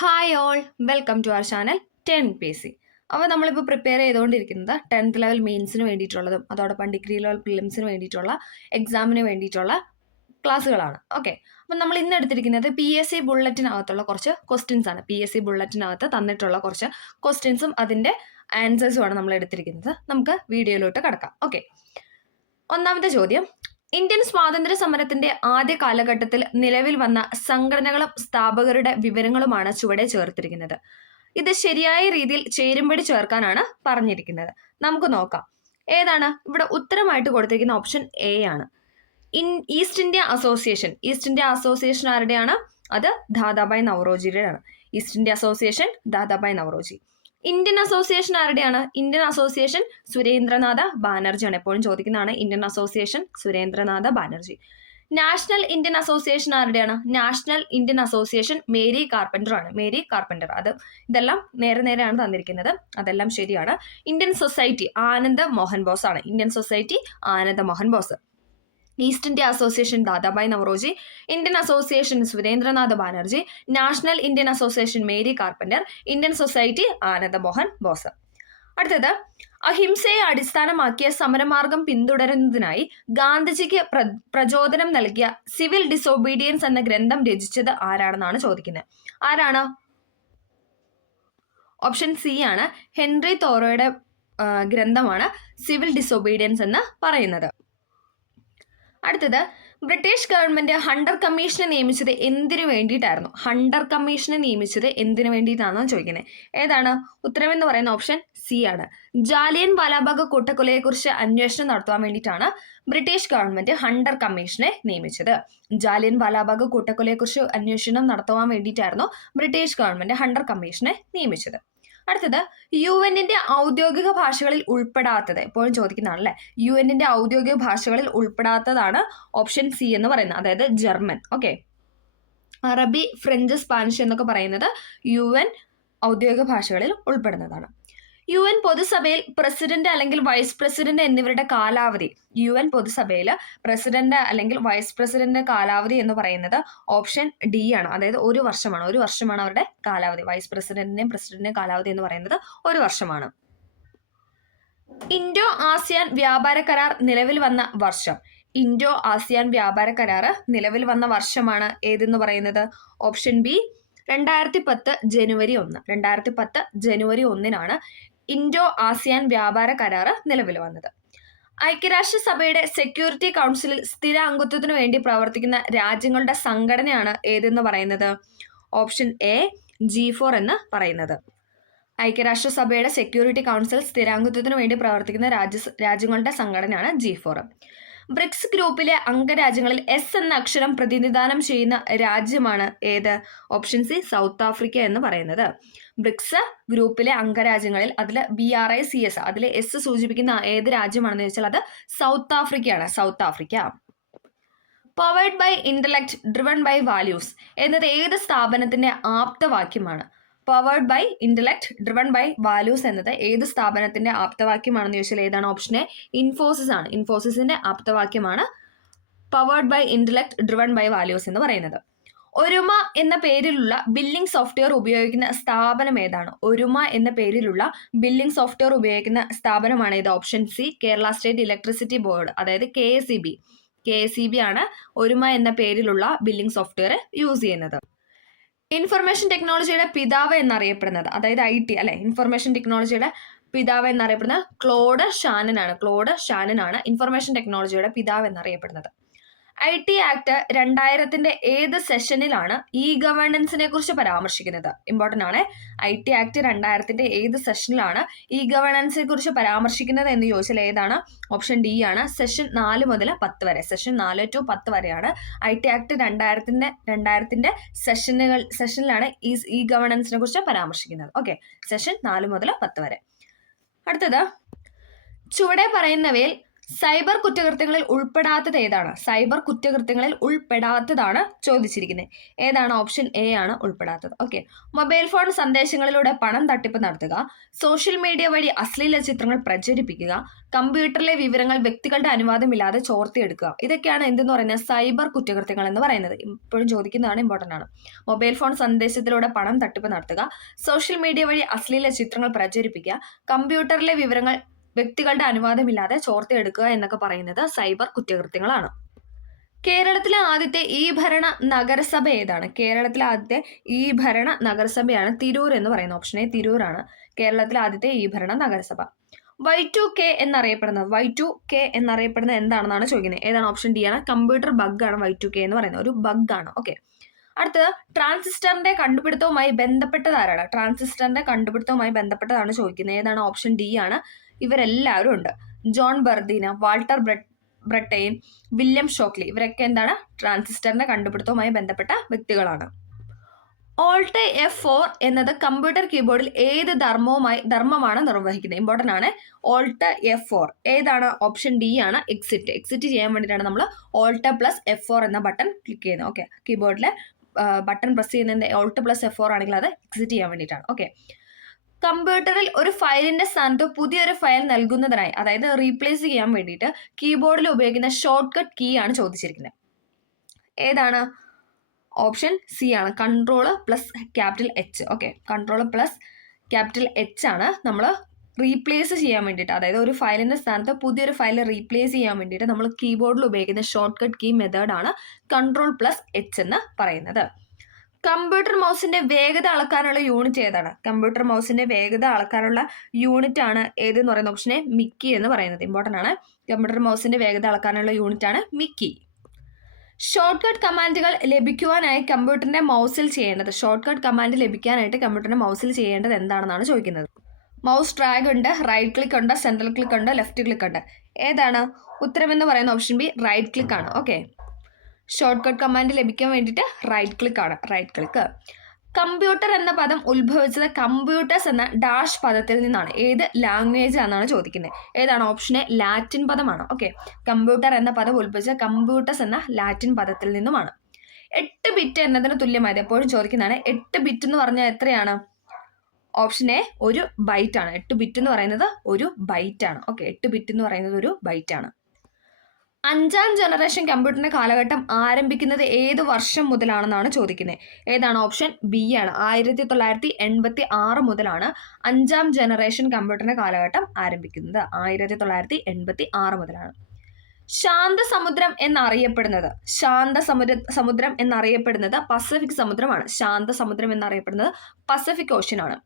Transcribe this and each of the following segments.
Hi all, welcome to our channel 10 PC. അപ്പോൾ നമ്മളിപ്പോൾ prepare ചെയ്തുകൊണ്ടിരിക്കുന്നത് 10th ലെവൽ മെയിൻസിന് വേണ്ടിയിട്ടുള്ളതും അതോടൊപ്പം ഡിഗ്രി ലെവൽ പ്രിലിംസിന് വേണ്ടിയിട്ടുള്ള എക്സാമിന് വേണ്ടിയിട്ടുള്ള ക്ലാസ്സുകളാണ്. ഓക്കെ, അപ്പം നമ്മൾ ഇന്ന് എടുത്തിരിക്കുന്നത് PSC ബുള്ളറ്റിനകത്തുള്ള കുറച്ച് ക്വസ്റ്റ്യൻസ് ആണ്. PSC ബുള്ളറ്റിനകത്ത് തന്നിട്ടുള്ള കുറച്ച് ക്വസ്റ്റ്യൻസും അതിൻ്റെ ആൻസേഴ്സുമാണ് നമ്മൾ എടുത്തിരിക്കുന്നത്. നമുക്ക് വീഡിയോയിലോട്ട് കടക്കാം. ഓക്കെ, ഒന്നാമത്തെ ചോദ്യം, ഇന്ത്യൻ സ്വാതന്ത്ര്യ സമരത്തിന്റെ ആദ്യ കാലഘട്ടത്തിൽ നിലവിൽ വന്ന സംഘടനകളും സ്ഥാപകരുടെ വിവരങ്ങളുമാണ് ചുവടെ ചേർത്തിരിക്കുന്നത്. ഇത് ശരിയായ രീതിയിൽ ചേരുംപടി ചേർക്കാനാണ് പറഞ്ഞിരിക്കുന്നത്. നമുക്ക് നോക്കാം ഏതാണ്. ഇവിടെ ഉത്തരമായിട്ട് കൊടുത്തിരിക്കുന്ന ഓപ്ഷൻ എ ആണ്. ഈസ്റ്റ് ഇന്ത്യ അസോസിയേഷൻ ആരുടെയാണ്? അത് ദാദാഭായ് നവറോജിയുടെയാണ്. East India Association Dadabhai Naoroji. Indian Association ആരുടെയാണ്? ഇന്ത്യൻ അസോസിയേഷൻ സുരേന്ദ്രനാഥ ബാനർജിയാണ്. എപ്പോഴും ചോദിക്കുന്നതാണ് Indian Association Surendranath Banerjee. National Indian Association ആരുടെയാണ്? National Indian Association Mary Carpenter ആണ്. Mary Carpenter. ഇതെല്ലാം നേരെയാണ് തന്നിരിക്കുന്നത്. അതെല്ലാം ശരിയാണ്. ഇന്ത്യൻ സൊസൈറ്റി ആനന്ദ മോഹൻ ബോസ് ആണ്. Indian Society Ananda Mohan Bose. East India Association Dadabhai Naoroji, Indian Association Surendranath Banerjee, National Indian Association Mary carpenter, Indian Society Ananda Mohan boss. അടുത്തത്, അഹിംസയെ അടിസ്ഥാനമാക്കിയ സമരമാർഗം പിന്തുടരുന്നതിനായി ഗാന്ധിജിക്ക് പ്രചോദനം നൽകിയ സിവിൽ ഡിസോബീഡിയൻസ് എന്ന ഗ്രന്ഥം രചിച്ചത് ആരാണെന്നാണ് ചോദിക്കുന്നത്. ആരാണ്? ഓപ്ഷൻ സി ആണ്. ഹെൻറി തോറോയുടെ ഗ്രന്ഥമാണ് സിവിൽ ഡിസോബീഡിയൻസ് എന്ന് പറയുന്നത്. അടുത്തത്, ബ്രിട്ടീഷ് ഗവൺമെന്റ് ഹണ്ടർ കമ്മീഷനെ നിയമിച്ചത് എന്തിനു വേണ്ടിയിട്ടായിരുന്നു? ഹണ്ടർ കമ്മീഷനെ നിയമിച്ചത് എന്തിനു വേണ്ടിയിട്ടാണെന്ന് ചോദിക്കുന്നത്. ഏതാണ് ഉത്തരം എന്ന് പറയുന്ന? ഓപ്ഷൻ സി ആണ്. ജാലിയൻ വാലാബാഗ് കൂട്ടക്കൊലയെക്കുറിച്ച് അന്വേഷണം നടത്തുവാൻ വേണ്ടിയിട്ടാണ് ബ്രിട്ടീഷ് ഗവൺമെന്റ് ഹണ്ടർ കമ്മീഷനെ നിയമിച്ചത്. ജാലിയൻ വാലാബാഗ് കൂട്ടക്കൊലയെക്കുറിച്ച് അന്വേഷണം നടത്തുവാൻ വേണ്ടിയിട്ടായിരുന്നു ബ്രിട്ടീഷ് ഗവൺമെന്റ് ഹണ്ടർ കമ്മീഷനെ നിയമിച്ചത്. അടുത്തത്, UN-ന്റെ ഔദ്യോഗിക ഭാഷകളിൽ ഉൾപ്പെടാത്തത്. എപ്പോഴും ചോദിക്കുന്നതാണല്ലേ. UN-ന്റെ ഔദ്യോഗിക ഭാഷകളിൽ ഉൾപ്പെടാത്തതാണ് ഓപ്ഷൻ സി എന്ന് പറയുന്നത്, അതായത് ജർമ്മൻ. ഓക്കെ, അറബി, ഫ്രഞ്ച്, സ്പാനിഷ് എന്നൊക്കെ പറയുന്നത് UN ഔദ്യോഗിക ഭാഷകളിൽ ഉൾപ്പെടുന്നതാണ്. UN പൊതുസഭയിൽ പ്രസിഡന്റ് അല്ലെങ്കിൽ വൈസ് പ്രസിഡന്റ് എന്നിവരുടെ കാലാവധി. UN പൊതുസഭയിൽ പ്രസിഡന്റ് അല്ലെങ്കിൽ വൈസ് പ്രസിഡന്റ് കാലാവധി എന്ന് പറയുന്നത് ഓപ്ഷൻ ഡി ആണ്. അതായത് ഒരു വർഷമാണ് അവരുടെ കാലാവധി. വൈസ് പ്രസിഡന്റിന്റെയും പ്രസിഡന്റിന്റെയും കാലാവധി എന്ന് പറയുന്നത് ഒരു വർഷമാണ്. ഇൻഡോ ആസിയാൻ വ്യാപാര കരാർ നിലവിൽ വന്ന വർഷം. ഇൻഡോ ആസിയാൻ വ്യാപാര കരാർ നിലവിൽ വന്ന വർഷമാണ് ഏതെന്ന് പറയുന്നത്? ഓപ്ഷൻ ബി 2010 ജനുവരി 1. 2010 ജനുവരി 1 ഇൻഡോ ആസിയാൻ വ്യാപാര കരാർ നിലവിൽ വന്നത്. ഐക്യരാഷ്ട്രസഭയുടെ സെക്യൂരിറ്റി കൗൺസിലിൽ സ്ഥിര അംഗത്വത്തിനു വേണ്ടി പ്രവർത്തിക്കുന്ന രാജ്യങ്ങളുടെ സംഘടനയാണ് ഏതെന്ന് പറയുന്നത്? ഓപ്ഷൻ എ G4 എന്ന് പറയുന്നത്. ഐക്യരാഷ്ട്രസഭയുടെ സെക്യൂരിറ്റി കൗൺസിൽ സ്ഥിരാംഗത്വത്തിനു വേണ്ടി പ്രവർത്തിക്കുന്ന രാജ്യങ്ങളുടെ സംഘടനയാണ് G4. ബ്രിക്സ് ഗ്രൂപ്പിലെ അംഗരാജ്യങ്ങളിൽ എസ് എന്ന അക്ഷരം പ്രതിനിധാനം ചെയ്യുന്ന രാജ്യമാണ് ഏത്? ഓപ്ഷൻ സി സൗത്ത് ആഫ്രിക്ക എന്ന് പറയുന്നത്. ബ്രിക്സ് ഗ്രൂപ്പിലെ അംഗരാജ്യങ്ങളിൽ അതിൽ BRICS അതിൽ എസ് സൂചിപ്പിക്കുന്ന ഏത് രാജ്യമാണെന്ന് ചോദിച്ചാൽ അത് സൗത്ത് ആഫ്രിക്കയാണ്. South Africa. Powered by intellect driven by values എന്നത് ഏത് സ്ഥാപനത്തിന്റെ ആപ്തവാക്യമാണ്? Powered by intellect driven by values എന്നത് ഏത് സ്ഥാപനത്തിന്റെ ആപ്തവാക്യമാണെന്ന് ചോദിച്ചാൽ ഏതാണ്? ഓപ്ഷൻ എ ഇൻഫോസിസ് ആണ്. ഇൻഫോസിസിന്റെ ആപ്തവാക്യമാണ് powered by intellect driven by values എന്ന് പറയുന്നത്. ഒരുമ എന്ന പേരിലുള്ള ബില്ലിംഗ് സോഫ്റ്റ്വെയർ ഉപയോഗിക്കുന്ന സ്ഥാപനം ഏതാണ്? ഒരുമ എന്ന പേരിലുള്ള ബില്ലിംഗ് സോഫ്റ്റ്വെയർ ഉപയോഗിക്കുന്ന സ്ഥാപനമാണ് ഇത്? Option C Kerala state electricity board, അതായത് KSEB ആണ് ഒരുമ എന്ന പേരിലുള്ള ബില്ലിംഗ് സോഫ്റ്റ്വെയർ യൂസ് ചെയ്യുന്നത്. ഇൻഫർമേഷൻ ടെക്നോളജിയുടെ പിതാവ് എന്നറിയപ്പെടുന്നത്, അതായത് IT അല്ലെ, ഇൻഫർമേഷൻ ടെക്നോളജിയുടെ പിതാവ് എന്നറിയപ്പെടുന്നത് ക്ലോഡ് ഷാനൻ ആണ് ഇൻഫർമേഷൻ ടെക്നോളജിയുടെ പിതാവ് എന്നറിയപ്പെടുന്നത്. IT ആക്ട് 2000 ഏത് സെഷനിലാണ് ഇ ഗവേണൻസിനെ കുറിച്ച് പരാമർശിക്കുന്നത്? ഇമ്പോർട്ടൻ്റ് ആണ്. IT ആക്ട് 2000 ഏത് സെഷനിലാണ് ഇ ഗവേണൻസിനെ കുറിച്ച് പരാമർശിക്കുന്നത് എന്ന് ചോദിച്ചാൽ ഏതാണ്? ഓപ്ഷൻ ഡി ആണ്. സെഷൻ 4 മുതൽ 10 വരെ. സെഷൻ 4 to 10 വരെയാണ് IT ആക്ട് 2000 സെഷനിലാണ് ഇ ഗവേണൻസിനെ കുറിച്ച് പരാമർശിക്കുന്നത്. ഓക്കെ, സെഷൻ 4 മുതൽ 10 വരെ. അടുത്തത്, ചുവടെ പറയുന്നവയിൽ സൈബർ കുറ്റകൃത്യങ്ങളിൽ ഉൾപ്പെടാത്തത് ഏതാണ്? സൈബർ കുറ്റകൃത്യങ്ങളിൽ ഉൾപ്പെടാത്തതാണ് ചോദിച്ചിരിക്കുന്നത്. ഏതാണ്? ഓപ്ഷൻ എ ആണ് ഉൾപ്പെടാത്തത്. ഓക്കെ. മൊബൈൽ ഫോൺ സന്ദേശങ്ങളിലൂടെ പണം തട്ടിപ്പ് നടത്തുക, സോഷ്യൽ മീഡിയ വഴി അശ്ലീല ചിത്രങ്ങൾ പ്രചരിപ്പിക്കുക, കമ്പ്യൂട്ടറിലെ വിവരങ്ങൾ വ്യക്തികളുടെ അനുവാദമില്ലാതെ ചോർത്തിയെടുക്കുക. ഇതൊക്കെയാണ് എന്തെന്ന് പറയുന്നത്? സൈബർ കുറ്റകൃത്യങ്ങൾ എന്ന് പറയുന്നത്. ഇപ്പോഴും ചോദിക്കുന്നതാണ്, ഇമ്പോർട്ടൻ്റ് ആണ്. മൊബൈൽ ഫോൺ സന്ദേശത്തിലൂടെ പണം തട്ടിപ്പ് നടത്തുക, സോഷ്യൽ മീഡിയ വഴി അശ്ലീല ചിത്രങ്ങൾ പ്രചരിപ്പിക്കുക, കമ്പ്യൂട്ടറിലെ വിവരങ്ങൾ വ്യക്തികളുടെ അനുവാദമില്ലാതെ ചോർത്തിയെടുക്കുക എന്നൊക്കെ പറയുന്നത് സൈബർ കുറ്റകൃത്യങ്ങളാണ്. കേരളത്തിലെ ആദ്യത്തെ ഈ ഭരണ നഗരസഭ ഏതാണ്? കേരളത്തിലെ ആദ്യത്തെ ഈ ഭരണ നഗരസഭയാണ് തിരൂർ എന്ന് പറയുന്നത്. ഓപ്ഷൻ എ തിരൂരാണ് കേരളത്തിലെ ആദ്യത്തെ ഈ ഭരണ നഗരസഭ. Y2K എന്നറിയപ്പെടുന്നത് എന്താണെന്നാണ് ചോദിക്കുന്നത്. ഏതാണ്? ഓപ്ഷൻ ഡി ആണ്. കമ്പ്യൂട്ടർ ബഗ് ആണ് Y2K എന്ന് പറയുന്നത്. ഒരു ബഗ് ആണ്. ഓക്കെ. അടുത്തത് ട്രാൻസിസ്റ്ററിന്റെ കണ്ടുപിടുത്തവുമായി ബന്ധപ്പെട്ടത് ആരാണ്? ട്രാൻസിസ്റ്ററിന്റെ കണ്ടുപിടുത്തവുമായി ബന്ധപ്പെട്ടതാണ് ചോദിക്കുന്നത്. ഏതാണ്? ഓപ്ഷൻ ഡി ആണ്. ഇവരെല്ലാവരും ഉണ്ട്. ജോൺ ബർദീന, വാൾട്ടർ ബ്രട്ടൈൻ, വില്യം ഷോക്ലി, ഇവരൊക്കെ എന്താണ്? ട്രാൻസിസ്റ്ററിന്റെ കണ്ടുപിടുത്തവുമായി ബന്ധപ്പെട്ട വ്യക്തികളാണ്. ഓൾട്ട് F4 എന്നത് കമ്പ്യൂട്ടർ കീബോർഡിൽ ഏത് ധർമ്മമാണ് നിർവഹിക്കുന്നത്? ഇമ്പോർട്ടൻ്റ് ആണ്. ഓൾട്ട് F4 ഏതാണ്? ഓപ്ഷൻ ഡി ആണ്. എക്സിറ്റ് ചെയ്യാൻ വേണ്ടിയിട്ടാണ് നമ്മൾ ഓൾട്ട് പ്ലസ് F4 എന്ന ബട്ടൺ ക്ലിക്ക് ചെയ്യുന്നത്. ഓക്കെ. കീബോർഡിലെ ബട്ടൺ പ്രസ് ചെയ്യുന്നത് ഓൾട്ട് പ്ലസ് F4 ആണെങ്കിൽ അത് എക്സിറ്റ് ചെയ്യാൻ വേണ്ടിയിട്ടാണ്. ഓക്കെ. കമ്പ്യൂട്ടറിൽ ഒരു ഫയലിന്റെ സ്ഥാനത്ത് പുതിയൊരു ഫയൽ നൽകുന്നതിനായി, അതായത് റീപ്ലേസ് ചെയ്യാൻ വേണ്ടിയിട്ട് കീബോർഡിൽ ഉപയോഗിക്കുന്ന ഷോർട്ട് കട്ട് കീ ആണ് ചോദിച്ചിരിക്കുന്നത്. ഏതാണ്? ഓപ്ഷൻ സി ആണ്. Control plus capital H. Okay. Control plus capital H ആണ് നമ്മൾ റീപ്ലേസ് ചെയ്യാൻ വേണ്ടിയിട്ട്, അതായത് ഒരു ഫയലിന്റെ സ്ഥാനത്ത് പുതിയൊരു ഫയൽ റീപ്ലേസ് ചെയ്യാൻ വേണ്ടിയിട്ട് നമ്മൾ കീബോർഡിൽ ഉപയോഗിക്കുന്ന ഷോർട്ട് കട്ട് കീ മെത്തേഡാണ് കൺട്രോൾ പ്ലസ് എച്ച് എന്ന് പറയുന്നത്. കമ്പ്യൂട്ടർ മൗസിന്റെ വേഗത അളക്കാനുള്ള യൂണിറ്റ് ഏതാണ്? കമ്പ്യൂട്ടർ മൗസിന്റെ വേഗത അളക്കാനുള്ള യൂണിറ്റ് ആണ് ഏതെന്ന് പറയുന്നത്? ഓപ്ഷനെ മിക്കി എന്ന് പറയുന്നത്. ഇമ്പോർട്ടൻ്റ് ആണ്. കമ്പ്യൂട്ടർ മൗസിന്റെ വേഗത അളക്കാനുള്ള യൂണിറ്റ് ആണ് മിക്കി. ഷോർട്ട് കട്ട് കമാൻഡുകൾ ലഭിക്കുവാനായി കമ്പ്യൂട്ടറിന്റെ മൗസിൽ ചെയ്യേണ്ടത്, ഷോർട്ട് കട്ട് കമാൻഡ് ലഭിക്കാനായിട്ട് കമ്പ്യൂട്ടറിന്റെ മൗസിൽ ചെയ്യേണ്ടത് എന്താണെന്നാണ് ചോദിക്കുന്നത്. മൗസ് ഡ്രാഗ് ഉണ്ട്, റൈറ്റ് ക്ലിക്ക് ഉണ്ട്, സെൻട്രൽ ക്ലിക്ക് ഉണ്ട്, ലെഫ്റ്റ് ക്ലിക്ക് ഉണ്ട്. ഏതാണ്? ഉത്തരം എന്ന് പറയുന്ന ഓപ്ഷൻ ബി റൈറ്റ് ക്ലിക്ക് ആണ്. ഓക്കെ. ഷോർട്ട് കട്ട് കമാൻഡ് ലഭിക്കാൻ വേണ്ടിയിട്ട് റൈറ്റ് ക്ലിക്ക് ആണ്. Right click. കമ്പ്യൂട്ടർ എന്ന പദം ഉത്ഭവിച്ചത് കമ്പ്യൂട്ടേഴ്സ് എന്ന ഡാഷ് പദത്തിൽ നിന്നാണ്. ഏത് ലാംഗ്വേജ് ആണെന്നാണ് ചോദിക്കുന്നത്. ഏതാണ്? ഓപ്ഷൻ എ ലാറ്റിൻ പദമാണ്. ഓക്കെ. കമ്പ്യൂട്ടർ എന്ന പദം ഉത്ഭവിച്ചത് കമ്പ്യൂട്ടേഴ്സ് എന്ന ലാറ്റിൻ പദത്തിൽ നിന്നുമാണ്. 8 ബിറ്റ് എന്നതിന് തുല്യമായത് എപ്പോഴും ചോദിക്കുന്നതാണ്. 8 ബിറ്റ് എന്ന് പറഞ്ഞാൽ എത്രയാണ്? ഓപ്ഷൻ എ ഒരു ബൈറ്റ് ആണ്. 8 ബിറ്റ് എന്ന് പറയുന്നത് ഒരു ബൈറ്റ് ആണ്. ഓക്കെ. 8 ബിറ്റ് എന്ന് പറയുന്നത് ഒരു ബൈറ്റ് ആണ്. 5ാം ജനറേഷൻ കമ്പ്യൂട്ടറിന്റെ കാലഘട്ടം ആരംഭിക്കുന്നത് ഏത് വർഷം മുതലാണെന്നാണ് ചോദിക്കുന്നത്. ഏതാണ്? ഓപ്ഷൻ ബി ആണ്. 1986 മുതലാണ് 5ാം ജനറേഷൻ കമ്പ്യൂട്ടറിന്റെ കാലഘട്ടം ആരംഭിക്കുന്നത്. 1986 മുതലാണ്. ശാന്തസമുദ്രം എന്നറിയപ്പെടുന്നത് പസഫിക് സമുദ്രമാണ്. ശാന്തസമുദ്രം എന്നറിയപ്പെടുന്നത് പസഫിക് ഓഷ്യൻ ആണ്.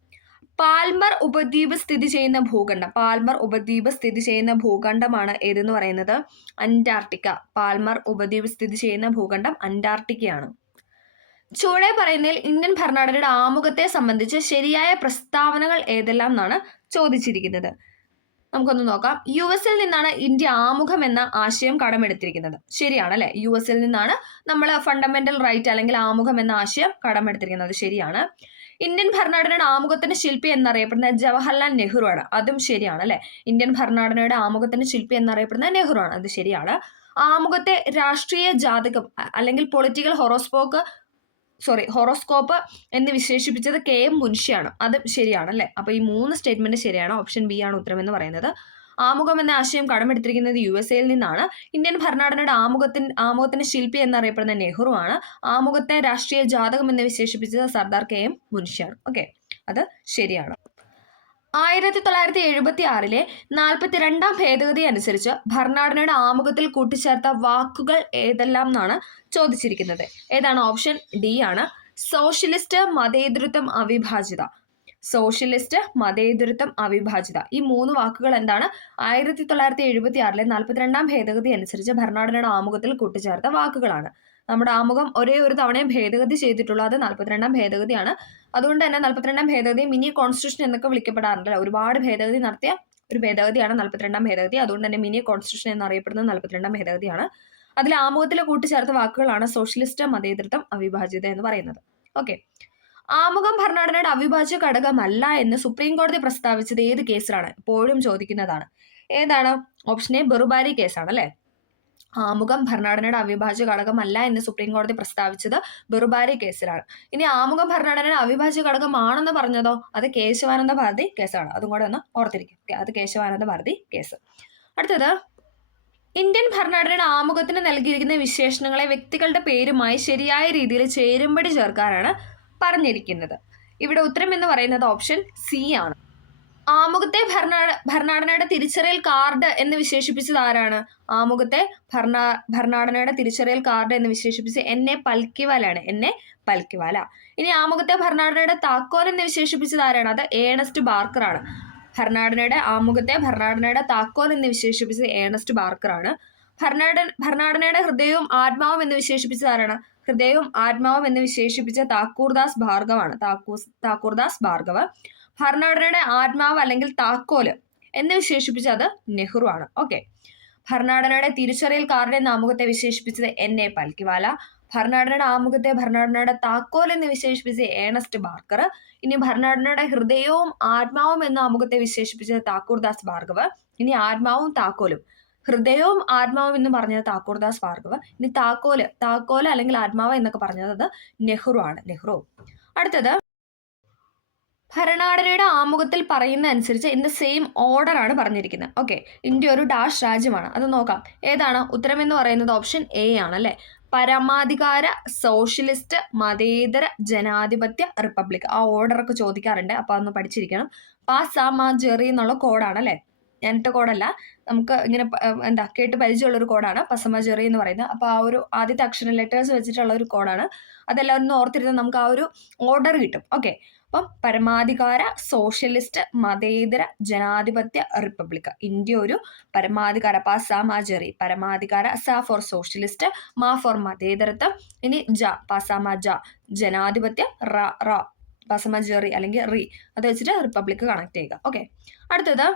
പാൽമർ ഉപദ്വീപ് സ്ഥിതി ചെയ്യുന്ന ഭൂഖണ്ഡമാണ് ഏതെന്ന് പറയുന്നത്? അന്റാർട്ടിക്ക. പാൽമർ ഉപദ്വീപ് സ്ഥിതി ചെയ്യുന്ന ഭൂഖണ്ഡം അന്റാർട്ടിക്കയാണ്. ചുവടെ പറയുന്നതിൽ ഇന്ത്യൻ ഭരണഘടനയുടെ ആമുഖത്തെ സംബന്ധിച്ച് ശരിയായ പ്രസ്താവനകൾ ഏതെല്ലാം എന്നാണ് ചോദിച്ചിരിക്കുന്നത്. നമുക്കൊന്ന് നോക്കാം. US നിന്നാണ് ഇന്ത്യ ആമുഖം എന്ന ആശയം കടമെടുത്തിരിക്കുന്നത്. ശരിയാണ് അല്ലെ? US നിന്നാണ് നമ്മൾ ഫണ്ടമെന്റൽ റൈറ്റ് അല്ലെങ്കിൽ ആമുഖം എന്ന ആശയം കടമെടുത്തിരിക്കുന്നത്. ശരിയാണ്. ഇന്ത്യൻ ഭരണഘടനയുടെ ആമുഖത്തിന്റെ ശില്പി എന്നറിയപ്പെടുന്ന ജവഹർലാൽ നെഹ്റു ആണ്. അതും ശരിയാണ് അല്ലെ? ഇന്ത്യൻ ഭരണഘടനയുടെ ആമുഖത്തിന്റെ ശില്പി എന്നറിയപ്പെടുന്ന നെഹ്റു ആണ്. അത് ശരിയാണ്. ആമുഖത്തെ രാഷ്ട്രീയ ജാതകം അല്ലെങ്കിൽ പൊളിറ്റിക്കൽ ഹൊറോസ്കോപ്പ് എന്ന് വിശേഷിപ്പിച്ചത് KM മുൻഷിയാണ്. അതും ശരിയാണ് അല്ലെ? അപ്പൊ ഈ 3 സ്റ്റേറ്റ്മെന്റ് ശരിയാണ്. ഓപ്ഷൻ ബി ആണ് ഉത്തരം എന്ന് പറയുന്നത്. ആമുഖം എന്ന ആശയം കടമെടുത്തിരിക്കുന്നത് USA നിന്നാണ്. ഇന്ത്യൻ ഭരണഘടനയുടെ ആമുഖത്തിന്റെ ശില്പി എന്നറിയപ്പെടുന്ന നെഹ്റു ആണ്. ആമുഖത്തെ രാഷ്ട്രീയ ജാതകം എന്ന് വിശേഷിപ്പിച്ചത് സർദാർ KM മുൻഷിയാണ്. ഓക്കെ. അത് ശരിയാണ്. 1976 42ാം ഭേദഗതി അനുസരിച്ച് ഭരണഘടനയുടെ ആമുഖത്തിൽ കൂട്ടിച്ചേർത്ത വാക്കുകൾ ഏതെല്ലാം എന്നാണ് ചോദിച്ചിരിക്കുന്നത്. ഏതാണ്? ഓപ്ഷൻ ഡി ആണ്. സോഷ്യലിസ്റ്റ്, മതേതരത്വം, അവിഭാജിത. സോഷ്യലിസ്റ്റ്, മതേതരത്വം, അവിഭാജിത. ഈ 3 വാക്കുകൾ എന്താണ്? 1976 42ാം ഭേദഗതി അനുസരിച്ച് ഭരണഘടനയുടെ ആമുഖത്തിൽ കൂട്ടിച്ചേർത്ത വാക്കുകളാണ്. നമ്മുടെ ആമുഖം ഒരേ ഒരു തവണയും ഭേദഗതി ചെയ്തിട്ടുള്ളൂ. അത് 42ാം ഭേദഗതിയാണ്. അതുകൊണ്ട് തന്നെ 42ാം ഭേദഗതി മിനി കോൺസ്റ്റിറ്റ്യൂഷൻ എന്നൊക്കെ വിളിക്കപ്പെടാറുണ്ടല്ലോ. ഒരുപാട് ഭേദഗതി നടത്തിയ ഒരു ഭേദഗതിയാണ് 42ാം ഭേദഗതി. അതുകൊണ്ട് തന്നെ മിനി കോൺസ്റ്റിറ്റ്യൂഷൻ എന്നറിയപ്പെടുന്നത് 42ാം ഭേദഗതിയാണ്. അതിൽ ആമുഖത്തിൽ കൂട്ടിച്ചേർത്ത വാക്കുകളാണ് സോഷ്യലിസ്റ്റ്, മതേതരത്വം, അവിഭാജ്യത എന്ന് പറയുന്നത്. ഓക്കെ. ആമുഖം ഭരണഘടനയുടെ അവിഭാജ്യ ഘടകമല്ല എന്ന് സുപ്രീം കോടതി പ്രസ്താവിച്ചത് ഏത് കേസിലാണ്? എപ്പോഴും ചോദിക്കുന്നതാണ്. ഏതാണ്? ഓപ്ഷൻ എ ബെറുബാരി കേസാണ് അല്ലെ. ആമുഖം ഭരണഘടനയുടെ അവിഭാജ്യ ഘടകമല്ല എന്ന് സുപ്രീം കോടതി പ്രസ്താവിച്ചത് ബെറുബാരി കേസിലാണ്. ഇനി ആമുഖം ഭരണഘടനയുടെ അവിഭാജ്യ ഘടകമാണെന്ന് പറഞ്ഞതോ അത് കേശവാനന്ദ ഭാരതി കേസാണ്. അതും കൂടെ ഒന്ന് ഓർത്തിരിക്കും. അത് കേശവാനന്ദ ഭാരതി കേസ്. അടുത്തത്, ഇന്ത്യൻ ഭരണഘടനയുടെ ആമുഖത്തിന് നൽകിയിരിക്കുന്ന വിശേഷണങ്ങളെ വ്യക്തികളുടെ പേരുമായി ശരിയായ രീതിയിൽ ചേരുംപടി ചേർക്കാനാണ് പറഞ്ഞിരിക്കുന്നത്. ഇവിടെ ഉത്തരം എന്ന് പറയുന്നത് ഓപ്ഷൻ സി ആണ്. ആമുഖത്തെ ഭരണഘടനയുടെ തിരിച്ചറിയൽ കാർഡ് എന്ന് വിശേഷിപ്പിച്ചത് ആരാണ്? ആമുഖത്തെ ഭരണഘടനയുടെ തിരിച്ചറിയൽ കാർഡ് എന്ന് വിശേഷിപ്പിച്ച് എൻ.എ. പൽക്കിവാലയാണ്. എൻ.എ. പൽക്കിവാല. ഇനി ആമുഖത്തെ ഭരണഘടനയുടെ താക്കോൽ എന്ന് വിശേഷിപ്പിച്ചത് ആരാണ്? അത് ഏണസ്റ്റ് ബാർക്കർ ആണ്. ആമുഖത്തെ ഭരണഘടനയുടെ താക്കോൽ എന്ന് വിശേഷിപ്പിച്ചത് ഏണസ്റ്റ് ബാർക്കർ ആണ്. ഭരണഘടനയുടെ ഹൃദയവും ആത്മാവും എന്ന് വിശേഷിപ്പിച്ചത് ആരാണ്? ഹൃദയവും ആത്മാവും എന്ന് വിശേഷിപ്പിച്ച താക്കൂർദാസ് ഭാർഗവാണ്. താക്കൂർദാസ് ഭാർഗവ്. ഭരണഘടനയുടെ ആത്മാവ് അല്ലെങ്കിൽ താക്കോല് എന്ന് വിശേഷിപ്പിച്ചത് അത് നെഹ്റു ആണ്. ഓക്കെ. ഭരണഘടനയുടെ തിരിച്ചറിയൽ കാർഡ് എന്ന ആമുഖത്തെ വിശേഷിപ്പിച്ചത് എൻ.എ. പൽക്കിവാല. ഭരണഘടനയുടെ താക്കോൽ എന്ന് വിശേഷിപ്പിച്ചത് ഏണസ്റ്റ് ബാർക്കർ. ഇനി ഭരണഘടനയുടെ ഹൃദയവും ആത്മാവും എന്ന ആമുഖത്തെ വിശേഷിപ്പിച്ചത് താക്കൂർദാസ് ഭാർഗവ്. ഇനി ആത്മാവും താക്കോലും, ഹൃദയവും ആത്മാവും എന്ന് പറഞ്ഞത് താക്കൂർദാസ് ഭാർഗവ്. ഇനി താക്കോല് അല്ലെങ്കിൽ ആത്മാവ് എന്നൊക്കെ പറഞ്ഞത് അത് നെഹ്റു ആണ്. നെഹ്റു. അടുത്തത്, ഭരണഘടനയുടെ ആമുഖത്തിൽ പറയുന്ന അനുസരിച്ച് ഇൻ ദ സെയിം ഓർഡർ ആണ് പറഞ്ഞിരിക്കുന്നത്. ഓക്കെ. ഇന്ത്യ ഒരു ഡാഷ് രാജ്യമാണ്. അത് നോക്കാം. ഏതാണ് ഉത്തരം എന്ന് പറയുന്നത്? ഓപ്ഷൻ എ ആണ് അല്ലെ. പരമാധികാര സോഷ്യലിസ്റ്റ് മതേതര ജനാധിപത്യ റിപ്പബ്ലിക്. ആ ഓർഡർ ഒക്കെ ചോദിക്കാറുണ്ട്. അപ്പൊ അതൊന്ന് പഠിച്ചിരിക്കണം. പസമജറി എന്നുള്ള കോഡാണ് അല്ലെ. ഞാനിട്ട കോഡല്ല, നമുക്ക് ഇങ്ങനെ കേട്ട് പരിചയമുള്ള ഒരു കോഡാണ് പസമജറി എന്ന് പറയുന്നത്. അപ്പൊ ആ ഒരു ആദ്യത്തെ അക്ഷരം ലെറ്റേഴ്സ് വെച്ചിട്ടുള്ള ഒരു കോഡാണ്. അതെല്ലാം ഒന്ന് ഓർത്തിരുന്ന് നമുക്ക് ആ ഒരു ഓർഡർ കിട്ടും. ഓക്കെ. അപ്പം പരമാധികാര സോഷ്യലിസ്റ്റ് മതേതര ജനാധിപത്യ റിപ്പബ്ലിക്. ഇന്ത്യ ഒരു പരമാധികാര, പസമജറി പരമാധികാര, സ ഫോർ സോഷ്യലിസ്റ്റ്, മ ഫോർ മതേതരത്വം, ഇനി ജ പസമജ ജനാധിപത്യം, റ പസമജറി അല്ലെങ്കിൽ റി, അത് വെച്ചിട്ട് റിപ്പബ്ലിക് കണക്ട് ചെയ്യുക. ഓക്കെ. അടുത്തത്,